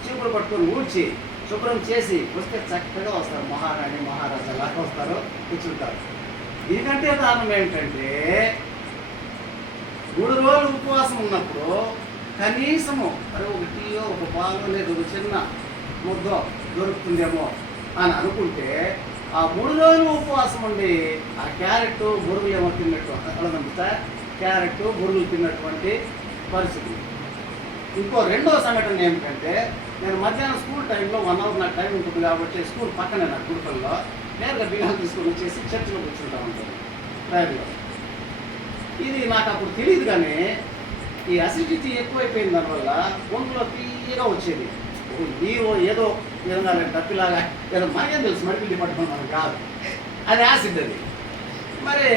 చీపులు పట్టుకొని ఊడ్చి శుభ్రం చేసి వస్తే చక్కగా వస్తారు, మహారాణి మహారాజా లాగా వస్తారు, కూర్చుంటారు. దీనికంటే కారణం ఏంటంటే 3 రోజులు ఉపవాసం ఉన్నప్పుడు కనీసము అరే ఒక టీయో ఒక పాలు లేదా ఒక చిన్న ముద్ద దొరుకుతుందేమో అని అనుకుంటే ఆ 3 రోజులు ఉపవాసం ఉండి ఆ క్యారెట్ బొరుగులు ఏమో తిన్నట్టు అలా కనిపిస్తా క్యారెట్ బొరుగులు తిన్నటువంటి పరిస్థితి. ఇంకో రెండో సంఘటన ఏమిటంటే నేను మధ్యాహ్నం స్కూల్ టైంలో 1 అవర్ నాకు టైం ఉంటుంది కాబట్టి స్కూల్ పక్కనే నాకు గుడిపల్లో నేరుగా బియ్యాలు తీసుకొని వచ్చేసి చర్చిలో కూర్చుంటా ఉంటాను రైల్లో. ఇది నాకు అప్పుడు తెలియదు, కానీ ఈ అసిడిటీ ఎక్కువైపోయిన దానివల్ల గొంతులో తీయగా వచ్చేది. ఏదో విధంగా డబ్బిలాగా ఏదో మనకేం తెలుసు, మెడికల్ డిపార్ట్మెంట్ మనకు కాదు, అది యాసిడ్ అది. మరి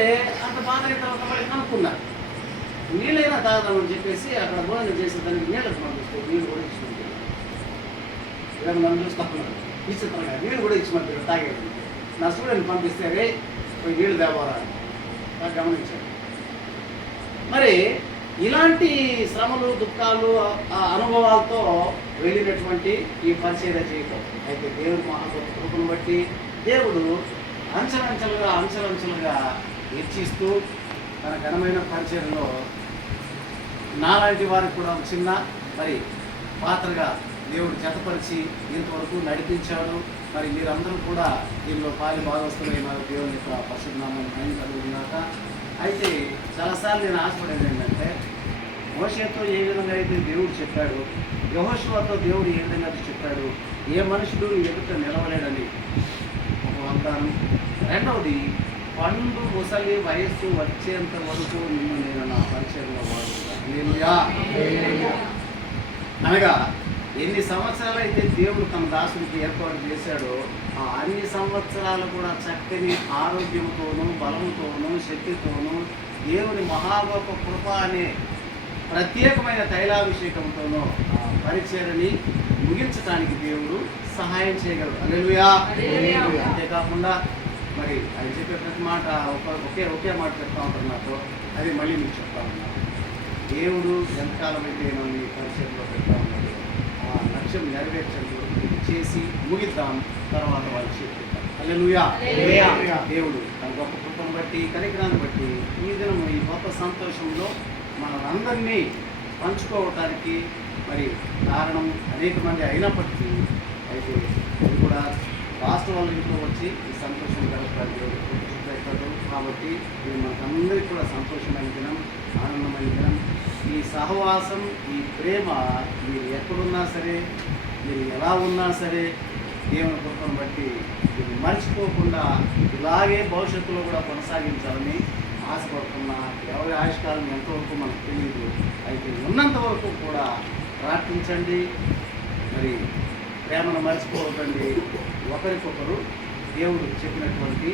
అంత బాగా అయిన తర్వాత మళ్ళీ కనుక్కున్నా నీళ్ళైనా తాగుదామని చెప్పేసి అక్కడ భోజనం చేసేదానికి నీళ్ళకి పంపిస్తే నీళ్ళు కూడా ఇచ్చుకుంటారు. ఇలాగ మనం చూసుకుంటున్నాను విచిత్రంగా నీళ్ళు కూడా ఇచ్చిమంటారు తాగేది. నా స్టూడెంట్ పంపిస్తే రే పోయి నీళ్ళు తేవాలా నాకు గమనించాను. మరి ఇలాంటి శ్రమలు దుఃఖాలు అనుభవాలతో వెళ్ళినటువంటి ఈ పరిచర్య చేయటం అయితే దేవుడు మహాగొప్ప కృపను బట్టి దేవుడు అంచెలంచెలుగా హెచ్చిస్తూ తన ఘనమైన పరిచర్యలో నాలాంటి వారికి కూడా ఒక చిన్న మరి పాత్రగా దేవుడు జతపరిచి ఇంతవరకు నడిపించాడు. మరి మీరందరూ కూడా దీనిలో పాలి భాగస్తులైన దేవుని యొక్క పరిశుద్ధనామాన్ని ఆయన కలుగుతున్నాక. అయితే చాలాసార్లు నేను ఆశపడేది ఏంటంటే మోషేతో ఏ విధంగా అయితే దేవుడు చెప్పాడు, యెహోషువతో దేవుడు ఏ విధంగా చెప్పాడు, ఏ మనుషుడు ఎదుట నిలవలేడని ఒక వాగ్దానం. రెండవది పండు ముసలి వయస్సు వచ్చేంత వరకు నిన్ను నేను నా పరిచయంలో వాడుతాను. అనగా ఎన్ని సంవత్సరాలు అయితే దేవుడు తన దాసుడికి ఏర్పాటు చేశాడో ఆ అన్ని సంవత్సరాలు కూడా చక్కని ఆరోగ్యంతోనూ బలంతోనూ శక్తితోనూ దేవుని మహాగొప్ప కృప అనే ప్రత్యేకమైన తైలాభిషేకంతోనూ ఆ పరిచర్యని ముగించడానికి దేవుడు సహాయం చేయగలడు. హల్లెలూయా. అంతేకాకుండా మరి అది చెప్పే ప్రతి మాట ఒకే మాట చెప్తా ఉంటారు నాతో, అది మళ్ళీ మీకు చెప్తా ఉన్నాను. దేవుడు ఎంతకాలం అయితే నన్ను ఈ పరిచర్యలో పెడతా ఉన్నాడు, ఆ లక్ష్యం నెరవేర్చండి, చేసి ముగిద్దాం, తర్వాత వాళ్ళు చేద్దాం. హల్లెలూయా. దేవుడు తన గొప్ప కృపను బట్టి కనికరాన్ని బట్టి ఈ దినం ఈ గొప్ప సంతోషంలో మనందరినీ పంచుకోవటానికి మరి కారణం అనేక మంది అయినప్పటికీ అయితే ఇది కూడా రాష్ట్ర వాళ్ళ ఇంట్లో వచ్చి ఈ సంతోషం గడపడానికి చూపెట్టాడు. కాబట్టి ఇది మనకందరికీ కూడా సంతోషమైన దినం, ఆనందమైన దినం. ఈ సహవాసం, ఈ ప్రేమ మీరు ఎక్కడున్నా సరే, మీరు ఎలా ఉన్నా సరే దేవుని కృపను బట్టి దీన్ని మర్చిపోకుండా ఇలాగే భవిష్యత్తులో కూడా కొనసాగించాలని ఆశపడుతున్నా. ఎవరి ఆయుష్కాలం ఎంతవరకు మనకు తెలియదు, అయితే ఉన్నంత వరకు కూడా ప్రార్థించండి. మరి ప్రేమను మర్చిపోకండి. ఒకరికొకరు దేవుడు చెప్పినటువంటి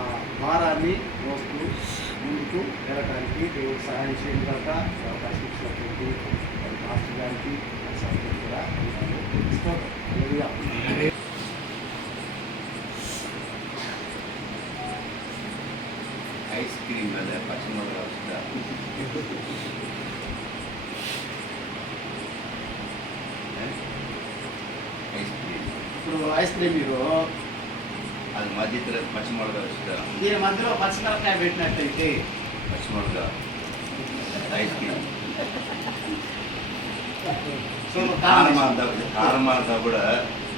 ఆ భారాన్ని మోస్తూ ముందుకు వెళ్ళడానికి దేవుడు సహాయం చేయడం కాక అవకాశం ఇచ్చినటువంటి మాస్టర్ గారికి కూడా ఐస్ క్రీమ్ మీద పచ్చిమిరపకాయ వస్తుందా? ఐస్ క్రీమ్ ఇప్పుడు ఐస్ క్రీమ్ మీరు అది మధ్యలో పచ్చిమిరపకాయ వస్తుందా? దీని మధ్యలో పచ్చిమిరపకాయ పెట్టినట్టయితే పచ్చిమిరపకాయ ఐస్ క్రీమ్ సో కారం అంతా కూడా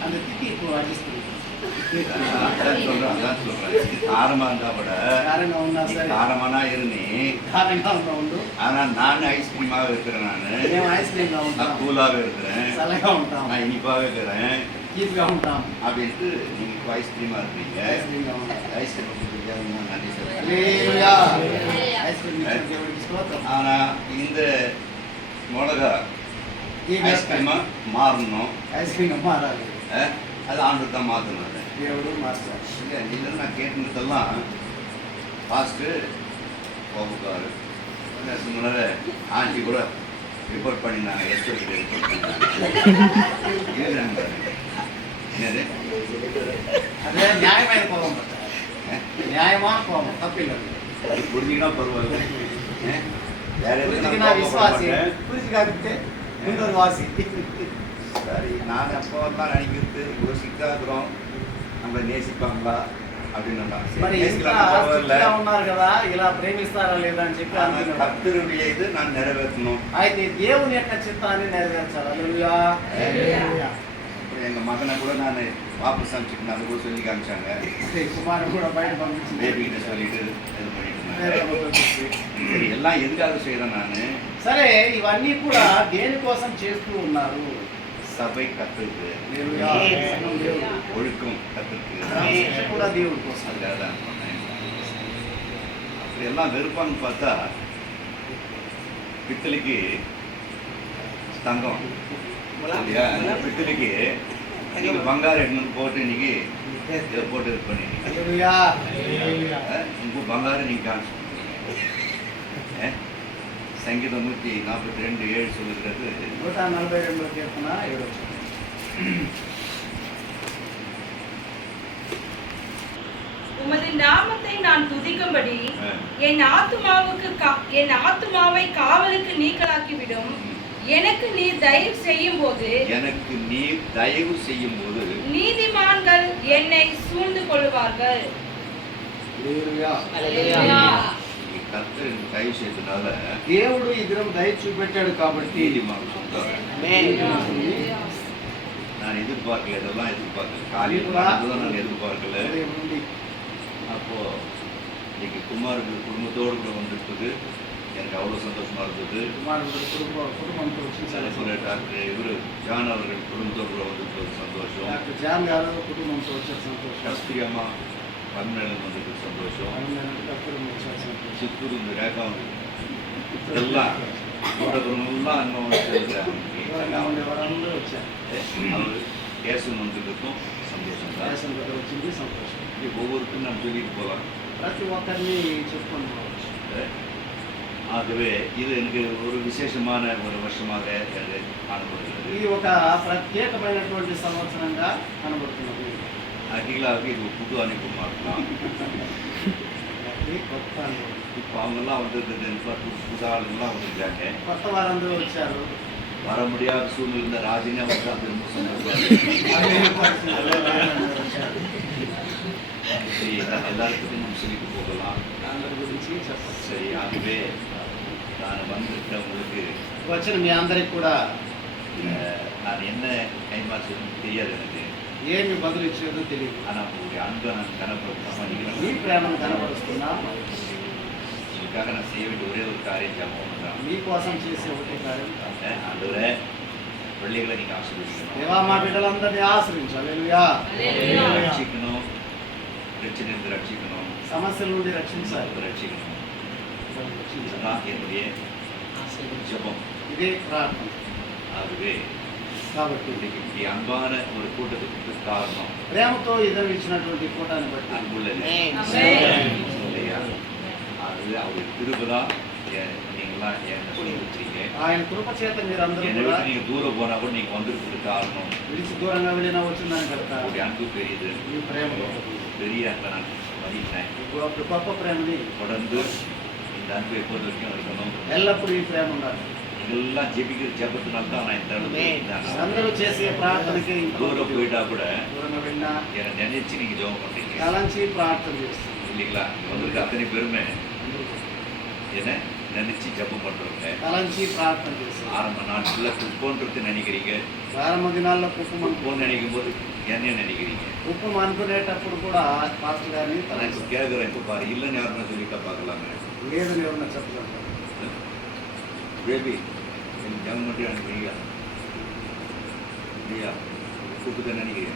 அந்த திட்டி இப்போ அட்ஜஸ்ட் அதான் சொல்றேன் காரமா இருந்தா கூட காரணம் ஒன்றா சரி காரமானா இருந்தே காரணம் உண்டு ஆனா நான் ஐஸ்கிரீமாவே இருக்கிறேன். నేను ఐస్ క్రీమ్ గా ఉంటాను, நான் கூலாவே இருக்கிறேன், చల్లగా ఉంటాను, நான் இனிப்பாவே இருக்கிறேன் తీపిగా ఉంటాను. அப்படின்ட்டு நீங்க இப்போ ஐஸ்கிரீமா இருக்கீங்க. ఐస్ క్రీమ్ గా ఉంటాను. ஐஸ்கிரீம் நன்றி சார். హల్లెలూయా. ఐస్ క్రీమ్ ఇచ్చిన దేవుడికి స్తోత్రం. ஆனா இந்த மிளகா ఈ ஐஸ்கிரீமா மாறணும், ఐస్ క్రీమ్ మారాలి, அது ஆண்டு தான் மாற்றணும். దేవుడు మాస్టర్. இல்லை இதில் நான் கேட்டுனதெல்லாம் ஃபாஸ்ட்டு போகுக்காரு முன்னாடி ஆண்டி கூட ரிப்போர்ட் பண்ணியிருந்தாங்க, எஸ்பிக்கு ரிப்போர்ட் பண்ணியிருந்தாங்க. என்னது అదే న్యాయమైన కోపం, న్యాయமான కోపం తప్పిల్లదు. அது புரிஞ்சிங்கன்னா பரவாயில்ல. வேற எதுக்கு குறிச்சிக்கு நான் நான் விசுவாசி கோபப்பட குறிச்சிக்காக்கிட்டு முன்னொரு வாசி சரி நான் அப்போல்லாம் நினைக்கிறது இவ்வளோ ஸ்ட்ரிக்டாக இருக்கிறோம் நம்மளை நேசிப்பாங்களா அப்படின்னு நான் சரி, మరి ఇంత நேசிக்கலாம் பரவாயில்ல స్ట్రిక్ట్గా ఉన్నారు కదా ఇలా ప్రేమిస్తారా లేదా అని చెప్పి ஆனால் అనుకున్నాడు. கர்த்தருடைய இது நான் நிறைவேற்றணும். అయితే దేవుని యొక్క చిత్తాన్ని నెరవేర్చాలి. హల్లెలూయా. அப்புறம் எங்கள் மகனை கூட நான் வாபஸ் அனுப்பிச்சிட்டு அதை கூட சொல்லி காமிச்சாங்க. కుమారుడు కూడా బయట పంపించింది. பேபிகிட்ட சொல்லிட்டு இது பண்ணிட்டு இருந்தாங்க. சரி எல்லாம் எதுக்காக செய்கிறேன் நான் సరే ఇవన్నీ కూడా దేనికోసం చేస్తూ ఉన్నారు? சபை கத்துருக்கு హల్లెలూయా. సంఘం దేవుడు. ஒழுக்கம் கத்துருக்கு క్రమశిక్షణ కూడా దేవుడి కోసం. அதுக்காக தான் பண்ணேன். அப்படி எல்லாம் வெறுப்பான்னு பார்த்தா பித்தளைக்கு தங்கம் இல்லையா பித்தளைக்கு நீங்கள் பங்காரு எடுத்து போட்டு இன்னைக்கு இதை போட்டு இது பண்ணி హల్లెలూయా. ఇంకో బంగారు నీకు కాన్సు సంగీతం 142:7 சொல்லுகிறது 142 కీర్తన 7. உமது நாமத்தை நான் துதிக்கும்படி என் ஆத்துமாவை காவலுக்கு நீக்கலாக்கிவிடும். எனக்கு நீர் தயவு செய்யும் போது நீதிமான்கள் என்னை சூழ்ந்து கொள்வார்கள். హల్లెలూయా. ఈ కర్తరు దయவு చేయదునాల దేవుడు ఈ దినం దయ చూపెట్టాడు కాబట్టి நீதிமான் சொல்றாரு நான் எதிர்பார்க்கல காலையில் நான் எதிர்பார்க்கல அப்போ இன்னைக்கு குமார்கள் குடும்பத்தோடு கூட வந்திருக்குது எனக்கு அவ்வளோ சந்தோஷமா இருந்தது కుటుంబంతో சில వచ్చిన டாக்டர் இவர் ஜான் அவர்கள் குடும்பத்தோடு கூட வந்திருக்கிறது சந்தோஷம் డాక్టర్ జాన్ గారు కుటుంబంతో వచ్చారు సంతోషం. கஸ்தூரி அம்மா கர்நாடகம் வந்ததுக்கு சந்தோஷம் சித்தூர் இந்த ரேகம் இதெல்லாம் ஊடகங்கள்லாம் அங்கே వారందరూ వచ్చారు. அவர் கேசன் வந்ததுக்கும் சந்தோஷம் தான் దేశం దగ్గర వచ్చింది సంతోషం. ஒவ்வொருத்தரும் நம்ம சொல்லிட்டு போகலாம் ప్రతి ఒక్కరిని చెప్పుకొని పోవచ్చు. ஆகவே இது எனக்கு ஒரு விசேஷமான ஒரு வருஷமாக எனக்கு காணப்படுகிறது ఇది ఒక ప్రత్యేకమైనటువంటి సంవత్సరంగా కనబడుతున్నది. அகிலாவுக்கு இது புது அனுப்ப மாட்டலாம் ఇది కొత్త అనుభవం. இப்போ அவங்கெல்லாம் வந்திருக்கிறது புது ஆளுங்கெல்லாம் வந்திருக்காங்க కొత్త వారందరూ వచ్చారు. வர முடியாத சூழ்நிலை இருந்த ராஜினே வந்து அது ரொம்ப சந்தோஷம் சரி எல்லாருக்கும் நம்ம சொல்லிட்டு போகலாம் అందరి గురించి చెప్పచ్చు. சரி ஆகவே நான் வந்திருக்கிறவங்களுக்கு వచ్చిన మీ అందరికి కూడా நான் என்ன கைமாற்றணும் தெரியாது எனக்கு ఏమి బదులు ఇచ్చేదో తెలియదు. ஆனால் உங்களுடைய அன்பை நான் கனப்படுத்தாமல் మీ ప్రేమను కనబరుస్తున్నా. இதுக்காக நான் செய்ய வேண்டிய ஒரே ஒரு காரியம் ஜாபம் தான் మీకోసం చేసే ఒకటే కార్యం. ஆண்டவரே பிள்ளைகளை நீங்கள் ஆசீர்வதிக்கணும் దేవా మా బిడ్డలందరినీ ఆశ్రయించాలి. హల్లెలూయా. ரட்சிக்கணும் பிரச்சனையிலிருந்து ரட்சிக்கணும் సమస్యల నుండి రక్షించాలి. ரட்சிக்கணும் இதுதான் என்னுடைய ஜெபம் ఇదే ప్రార్థన. ஆகவே కాబట్టి இன்னைக்கு இப்படி அன்பான ஒரு கூட்டத்துக்கு காரணம் ప్రేమతో ఎదురించినటువంటి కూటాన్ని బట్టి அன்புள்ளது இல்லையா அது அவருடைய திருப்பதான் நீங்களாம் என்ன சொல்லி வச்சுருக்கீங்க ఆయన కృప చేత మీరందరూ என்னை కూడా விட்டு நீங்கள் தூரம் போனால் கூட நீங்கள் வந்திருக்கிறது காரணம் విడిచి దూరంగా వెళ్ళినా వచ్చిందని కడతారు. அவருடைய அன்பு பெரியது ఈ ప్రేమలో பெரிய அன்பை நான் மதிக்கிறேன் గొప్ప ప్రేమని தொடர்ந்து இந்த அன்பு எப்போது வரைக்கும் இருக்கணும் ఎల్లప్పుడూ ఈ ప్రేమ ఉండాలి. இதெல்லாம் ஜெபிக்கிற ஜெபத்தினால தான் நான் இந்த அளவுக்கு இருந்தேன். అందరూ చేసే ప్రార్థనకి ఇంత தூரம் போயிட்டா கூட దూరంగా వెళ్ళినా என்னை நினைச்சு நீங்கள் ஜெபம் பண்ணுறீங்க తలంచి ప్రార్థన చేస్తుంది. இல்லைங்களா வந்திருக்க அத்தனை பேருமே என்ன நினைச்சு ஜெபம் பண்ணுறவங்க తలంచి ప్రార్థన చేస్తుంది. ஆரம்ப நாட்களில் குப்போன்றது நினைக்கிறீங்க ప్రారంభ దినాల్లో కుప్పం குப்போன்னு நினைக்கும் போது என்னையும் நினைக்கிறீங்க కుప్పం అనుకునేటప్పుడు కూడా పాస్టర్ గారిని நான் இப்போ கேட்குறேன் இப்போ பாரு இல்லைன்னு யாருன்னா சொல்லிட்டா பார்க்கலாமே లేదని ఎవరన్నా చెప్పగలుగుతారు. பேபி எனக்கு ஜெபம் பண்ணி நினைக்கிறீங்க இல்லையா கூப்பிட்டு நினைக்கிறீங்க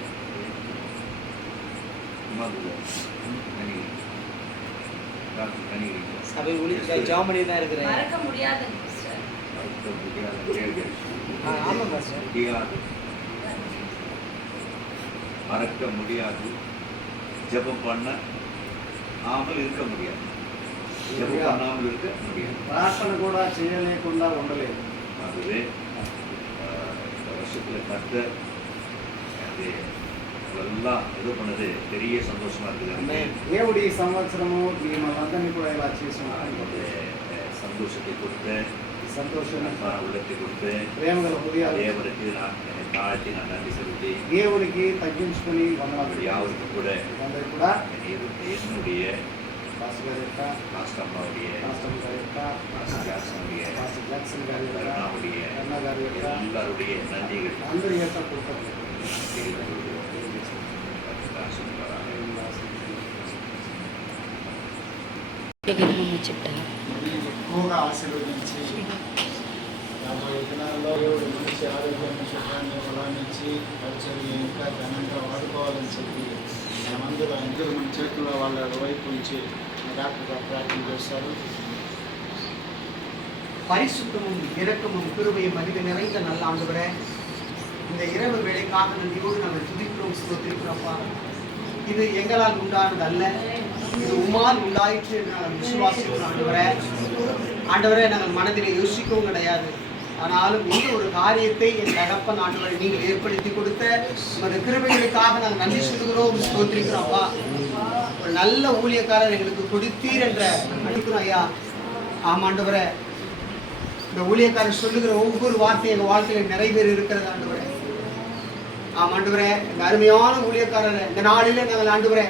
நினைக்கிறீங்க நினைக்கிறீங்க சபை ஊழியர்கள் ஜெபம் பண்ணி தான் இருக்கிறேன். மறக்க முடியாதுங்க sister. ஆமாம் பாஸ்டர். முடியாது மறக்க முடியாது ஜெபம் பண்ண ஆமல் இருக்க முடியாது ஜெபம் பண்ணாமல் இருக்க முடியாது ప్రార్థన కూడా చేయలేకుండా ఉండలేదు. ஆகவே இந்த வருஷத்தில் கத்த அது எல்லாம் இது பண்ணது பெரிய சந்தோஷமா இருக்குது దేవుడు ఈ సంవత్సరము మిమ్మల్ని అందరినీ కూడా ఇలా చేసి அது சந்தோஷத்தை கொடுத்து సంతోషం உள்ளத்தை கொடுத்து ప్రేమ గల హృదయాలు தேவனுக்கு நான் என்னை தாழ்த்தி நான் நன்றி செலுத்தி దేవునికి తగ్గించుకొని వందనాలు யாருக்கு கூட అందరూ కూడా என்னுடைய పాస్టర్ గారి యొక్క ராஷ்டிரம்மாவுடைய పాస్టర్ గారి యొక్క பாஸ்டர் ஜாக்சனுடைய పాస్టర్ జాక్సన్ గారి యొక్క கருணாவுடைய కరుణ గారి యొక్క எல்லாருடைய நன்றிகள் అందరి యొక్క కృతజ్ఞతలు మరి ఎక్కువగా ఆశీర్వదించి 50 దినాల్లో దేవుడు మంచి ఆరోగ్యాన్ని సుఖాన్ని బలాన్ని ఇచ్చి పరిచర్య ఇంకా ఘనంగా వాడుకోవాలని చెప్పి మనమందరూ అందరూ మన చేతుల్లో వాళ్ళ వైపు నుంచి డాక్టర్ గారు ప్రార్థన చేస్తారు. பரிசுத்தமும் இரக்கமும் கிருபையும் அதிக நிறைந்த நல்ல ஆண்டவரே, இந்த இரவு வேளைக்காக நன்றியோடு நாங்கள் துதிக்கிறோம், ஸ்தோத்திரிக்கிறோம்ப்பா. இது எங்களால் உண்டானது அல்ல, இது உமால் உண்டாயிற்று என்று நாங்கள் விசுவாசிக்கிறோம் ஆண்டவரே. ஆண்டவரே, நாங்கள் மனதிலே யோசிக்கவும் கிடையாது. ஆனாலும் இந்த ஒரு காரியத்தை என் தகப்பன் ஆண்டவரை நீங்கள் ஏற்படுத்தி கொடுத்த உமது கிருபைகளுக்காக நாங்கள் நன்றி சொல்கிறோம், ஸ்தோத்திரிக்கிறோம்ப்பா. ஒரு நல்ல ஊழியக்காரர் எங்களுக்கு கொடுத்தீர் என்ற அனுக்கிறோம் ஐயா. ஆமாண்டவரே, இந்த ஊழியக்காரர் சொல்லுகிற ஒவ்வொரு வார்த்தையும் எங்கள் வாழ்க்கையில் நிறைவேறி இருக்கிறது ஆண்டவரே. ஆமாண்டவரே, இந்த அருமையான ஊழியக்காரரை இந்த நாளிலே நாங்கள் ஆண்டவரே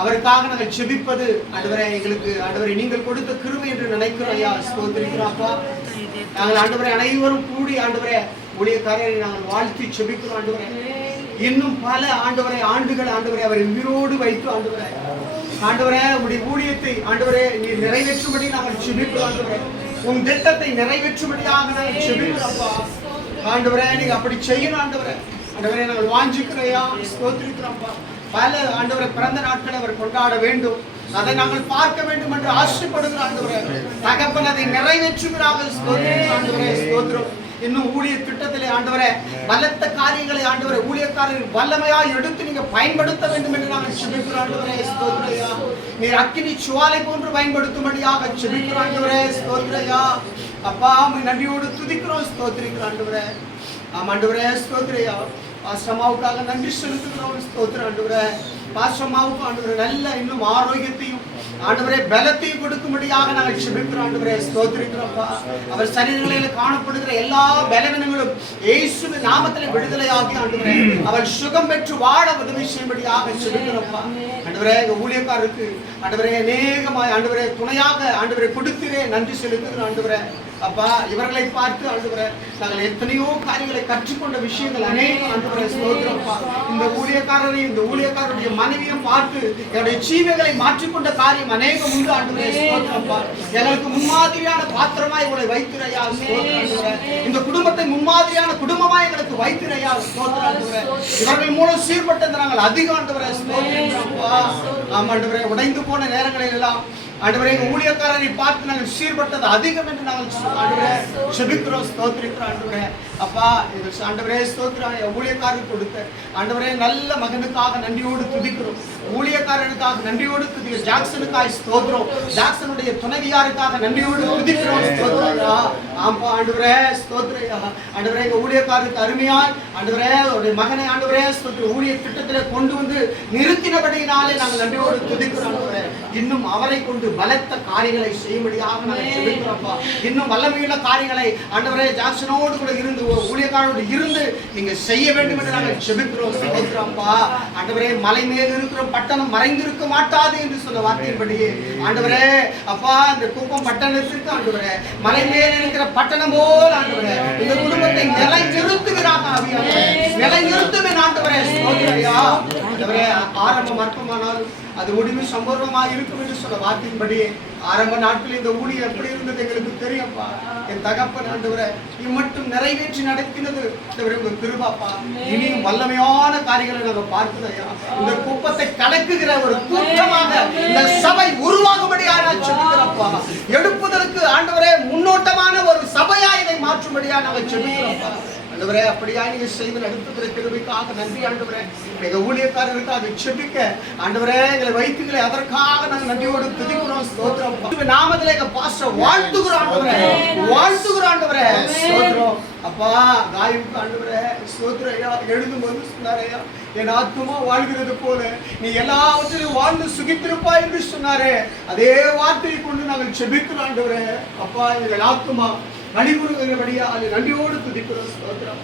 அவருக்காக நாங்கள் செபிப்பது ஆண்டவரே எங்களுக்கு ஆண்டவரை நீங்கள் கொடுத்த கிருபை என்று நினைக்கிறோம் ஐயா, ஸ்தோத்திரிக்கிறோம் அப்பா. நாங்கள் ஆண்டவரை அனைவரும் கூடி ஆண்டவரே ஊழியக்காரரை நாங்கள் வாழ்த்தி செபிக்கிறோம் ஆண்டவரே. இன்னும் பல ஆண்டவரை ஆண்டுகள் ஆண்டவரை அவரை உயிரோடு வைத்து ஆண்டவரே ஆண்டவரே உடைய ஊழியத்தை ஆண்டவரே நீர் நிறைவேற்றும்படி நாங்கள் செபிக்கிறோம் ஆண்டவரே. உன் திட்டத்தை நிறைவேற்றும்படியாக நாங்கள் செபிக்கிறோம்ப்பா ஆண்டவரே. நீங்க அப்படி செய்யணும் ஆண்டவரே. ஆண்டவரே நாங்கள் வாஞ்சிக்கிறையா, ஸ்தோத்திரிக்கிறோம்ப்பா. பல ஆண்டவரை பிறந்த நாட்களை அவர் கொண்டாட வேண்டும், அதை நாங்கள் பார்க்க வேண்டும் என்று ஆசைப்படுகிற ஆண்டவரே. தகப்பன் அதை நிறைவேற்றுகிறார்கள், ஸ்தோத்திரம் ஆண்டவரே, ஸ்தோத்திரம். இன்னும் ஊழிய திட்டத்திலே ஆண்டவரே பலத்த காரியங்களை ஆண்டவரே ஊழியக்காரர் வல்லமையாய் எடுத்து நீங்க பயன்படுத்த வேண்டும் என்று நாங்கள் செபிக்கிறோம் ஆண்டவரே, ஸ்தோத்திரையா. நீர் அக்கினி சுவாலை போன்று பயன்படுத்தும்படியாக செபிக்கிறோம் ஆண்டவரே, ஸ்தோத்திரையா. அப்பா நன்றியோடு துதிக்கிறோம், ஸ்தோத்திரிக்கிறோம் ஆண்டவரே. ஆமாண்டவரே, ஸ்தோத்திரையா. பாஸ்டம்மாவுக்காக நன்றி செலுத்துகிறோம், ஸ்தோத்திரம் ஆண்டவரே. பாஸ்டம்மாவுக்கு ஆண்டவரே நல்ல இன்னும் ஆரோக்கியத்தையும் ஆண்டவரே பலத்தையும் கொடுக்கும்படியாக நாங்கள் செபிக்கிறோம் ஆண்டவரே, ஸ்தோத்திரிக்கிறோம்ப்பா. அவர் சரீரங்களில் காணப்படுகிற எல்லா பலவீனங்களும் இயேசுவின் நாமத்திலே விடுதலையாகி ஆண்டவரே அவர் சுகம் பெற்று வாழ உதவி செய்யும்படியாக செபிக்கிறோம்ப்பா ஆண்டவரே. எங்க ஊழியக்காரருக்கு ஆண்டவரே அநேகமாய் ஆண்டவரே துணையாக ஆண்டவரை கொடுத்திரே நன்றி செலுத்துகிறோம் ஆண்டவரே. அப்பா இவர்களை பார்த்து ஆண்டவரே நாங்கள் எத்தனையோ காரியங்களை கற்றுக்கொண்ட விஷயங்கள் அநேகம் ஆண்டவரே, ஸ்தோத்திரம்ப்பா. இந்த ஊழியக்காரரையும் இந்த ஊழியக்காரருடைய மனைவியும் பார்த்து என்னுடைய ஜீவங்களை மாற்றிக்கொண்ட காரியம் அநேகம் உண்டு ஆண்டவரே, ஸ்தோத்திரம்ப்பா. எங்களுக்கு முன்மாதிரியான பாத்திரமாய் உங்களை வைத்திரையா, ஸ்தோத்திரம் ஆண்டவரே. இந்த குடும்பத்தை முன்மாதிரியான குடும்பமாய் எங்களுக்கு வைத்திரையா, ஸ்தோத்திரம் ஆண்டவரே. இவர்கள் மூலம் சீர்பட்டது நாங்கள் அதிகம் ஆண்டவரே, ஸ்தோத்திரம்ப்பா. ஆமா ஆண்டவரே, உடைந்து போன நேரங்களில் எல்லாம் ஆண்டவரே எங்க ஊழியக்காரரை பார்த்து நாங்கள் சீர்பட்டது அதிகம் என்று நாங்கள் ஆண்டவரே செபிக்கிறோம், ஸ்தோத்திரிக்கிறோம் ஆண்டவரே. அப்பா ஆண்டவரே ஸ்தோத்திரம். ஊழியக்காரருக்கு கொடுத்த ஆண்டவரே நல்ல மகனுக்காக நன்றியோடு துதிக்கிறோம், ஊழியக்காரனுக்காக நன்றியோடு துதிக்கிறோம். ஜாக்சனுக்காக ஸ்தோத்திரம், ஜாக்சனுடைய துணைவியாருக்காக நன்றியோடு துதிக்கிறோம், ஸ்தோத்திரையா. ஆமா ஆண்டவரே, ஸ்தோத்திரையா. ஆண்டவரே எங்க ஊழியக்காரருக்கு அருமையாய் ஆண்டவரே அவருடைய மகனை ஆண்டவரே ஸ்தோத்திரம் ஊழிய திட்டத்திலே கொண்டு வந்து நிறுத்தினபடியினாலே நாங்கள் நன்றியோடு துதிக்கிறோம் ஆண்டவரே. இன்னும் அவரை கொண்டு பலத்த காரியங்களை செய்யும்படியாக நாங்கள் செபிக்கிறோம்ப்பா. இன்னும் வல்லமையுள்ள காரியங்களை ஆண்டவரே ஜாக்சனோடு கூட இருந்து ஊழியக்காரனோடு இருந்து நீங்க செய்ய வேண்டும் என்று நாங்கள் செபிக்கிறோம், ஸ்தோத்திரம்ப்பா ஆண்டவரே. மலை மேல் இருக்கிற பட்டணம் மறைந்திருக்க மாட்டாது என்று சொன்ன வார்த்தையின்படி ஆண்டவரே அப்பா இந்த கூப்பம் பட்டணத்திற்கு ஆண்டவரே மலை மேல் இருக்கிற பட்டணம் போல் ஆண்டவரே இந்த குடும்பத்தை நிலை நிறுத்துகிறாங்க, நிலை நிறுத்துவேன் ஆண்டவரே, ஸ்தோத்திரையா. ஆண்டவரே ஆரம்பம் அற்பமானால் அது முடிவு சம்பூர்ணமாக இருக்கும் என்று சொல்ல வார்த்தையின்படி ஆரம்ப நாட்களில் இந்த ஊழியம் எப்படி இருந்தது எங்களுக்கு தெரியும்ப்பா. என் தகப்பன் ஆண்டவரே இம்மட்டும் நிறைவேற்றி நடத்தினது உங்க கிருபாப்பா. இனியும் வல்லமையான காரியங்களை நாங்க பார்க்கிறோம். இந்த குப்பத்தை கலக்குகிற ஒரு கூட்டமாக இந்த சபை உருவாகும்படியாக சொல்லுகிறப்பா. எடுப்புதலுக்கு ஆண்டவரே முன்னோட்டமான ஒரு சபையா இதை மாற்றும்படியா நாங்கள் சொல்லுகிறோம்ப்பா ஆண்டவரே. அப்படியா நீங்க செய்து நடத்துகிற கிருபைக்காக நன்றி ஆண்டவரே. எங்க ஊழியக்காரருக்கு அதை செபிக்க ஆண்டவரே எங்களை வைத்துக்களை அதற்காக நாங்கள் நன்றியோடு துதிக்கிறோம், ஸ்தோத்திரம். நாமத்திலே எங்க பாஸ்டர் வாழ்த்துகிறோம் ஆண்டவரே, வாழ்த்துகிறோம் ஆண்டவரே, ஸ்தோத்திரம். அப்பா காயுக்கு ஆண்டவரே ஸ்தோத்திரம் ஐயா. எழுதும்போது சொன்னாரையா, என் ஆத்துமா வாழ்கிறது போல நீ எல்லாவற்றிலும் வாழ்ந்து சுகித்திருப்பா என்று சொன்னாரே, அதே வார்த்தையை கொண்டு நாங்கள் செபிக்கிறோம் ஆண்டவரே. அப்பா எங்கள் ஆத்துமா நடிபுறுகிறபடியா அது நன்றியோடு துதிக்கிறோம். ஸ்தோத்திரம்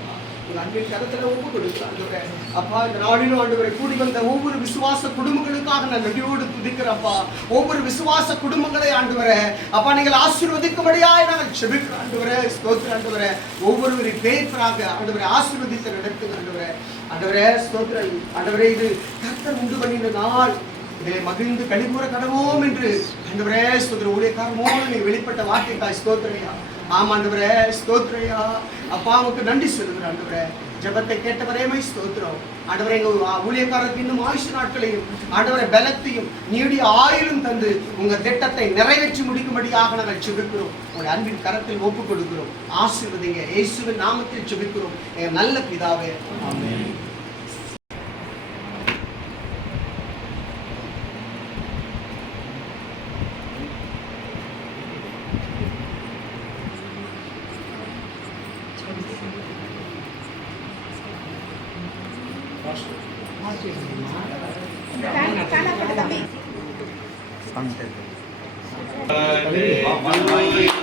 அன்பின் கருத்துல ஒப்பு கொடுக்கிறாங்க. அப்பா இந்த நாளிலும் ஆண்டவரை கூடி வந்த ஒவ்வொரு விசுவாச குடும்பங்களுக்காக நான் நன்றியோடு துதிக்கிறப்பா. ஒவ்வொரு விசுவாச குடும்பங்களை ஆண்டவரே அப்பா நீங்கள் ஆசீர்வதிக்கும்படியாய் நாங்கள் செபிக்கிறோம் ஆண்டவரே. ஸ்தோத்திரம் ஆண்டவரே. ஒவ்வொருவரின் பேராக ஆண்டவரை ஆசீர்வதித்து நடத்துங்க ஆண்டவரே. ஆண்டவரே ஸ்தோத்திரம் ஆண்டவரே. இது கர்த்தர் உண்டு பண்ணின நாள், இதிலே மகிழ்ந்து கழிவுற கடவோம் என்று ஆண்டவரே ஸ்தோத்திரம் ஊழியக்காரமோடு நீ வெளிப்பட்ட வார்த்தைக்காய் ஸ்தோத்திரையா. ஆமாண்டவரே ஸ்தோத்திரையா. அப்பா உமக்கு நன்றி சொல்லுகிறேன் ஆண்டவரே. ஜெபத்தை கேட்டவரேமை ஸ்தோத்திரம் ஆண்டவரே. எங்க ஊழியக்காரருக்கு இன்னும் ஆயுஷ் நாட்களையும் ஆண்டவரை பலத்தையும் நீடிய ஆயுளும் தந்து உங்க திட்டத்தை நிறைவேற்றி முடிக்கும்படியாக நாங்கள் செபிக்கிறோம். உங்களுடைய அன்பின் கரத்தில் ஒப்பு கொடுக்கிறோம். ஆசீர்வதிங்க. இயேசுவின் நாமத்தில் செபிக்கிறோம் எங்க நல்ல பிதாவே. ஆமென். Bye.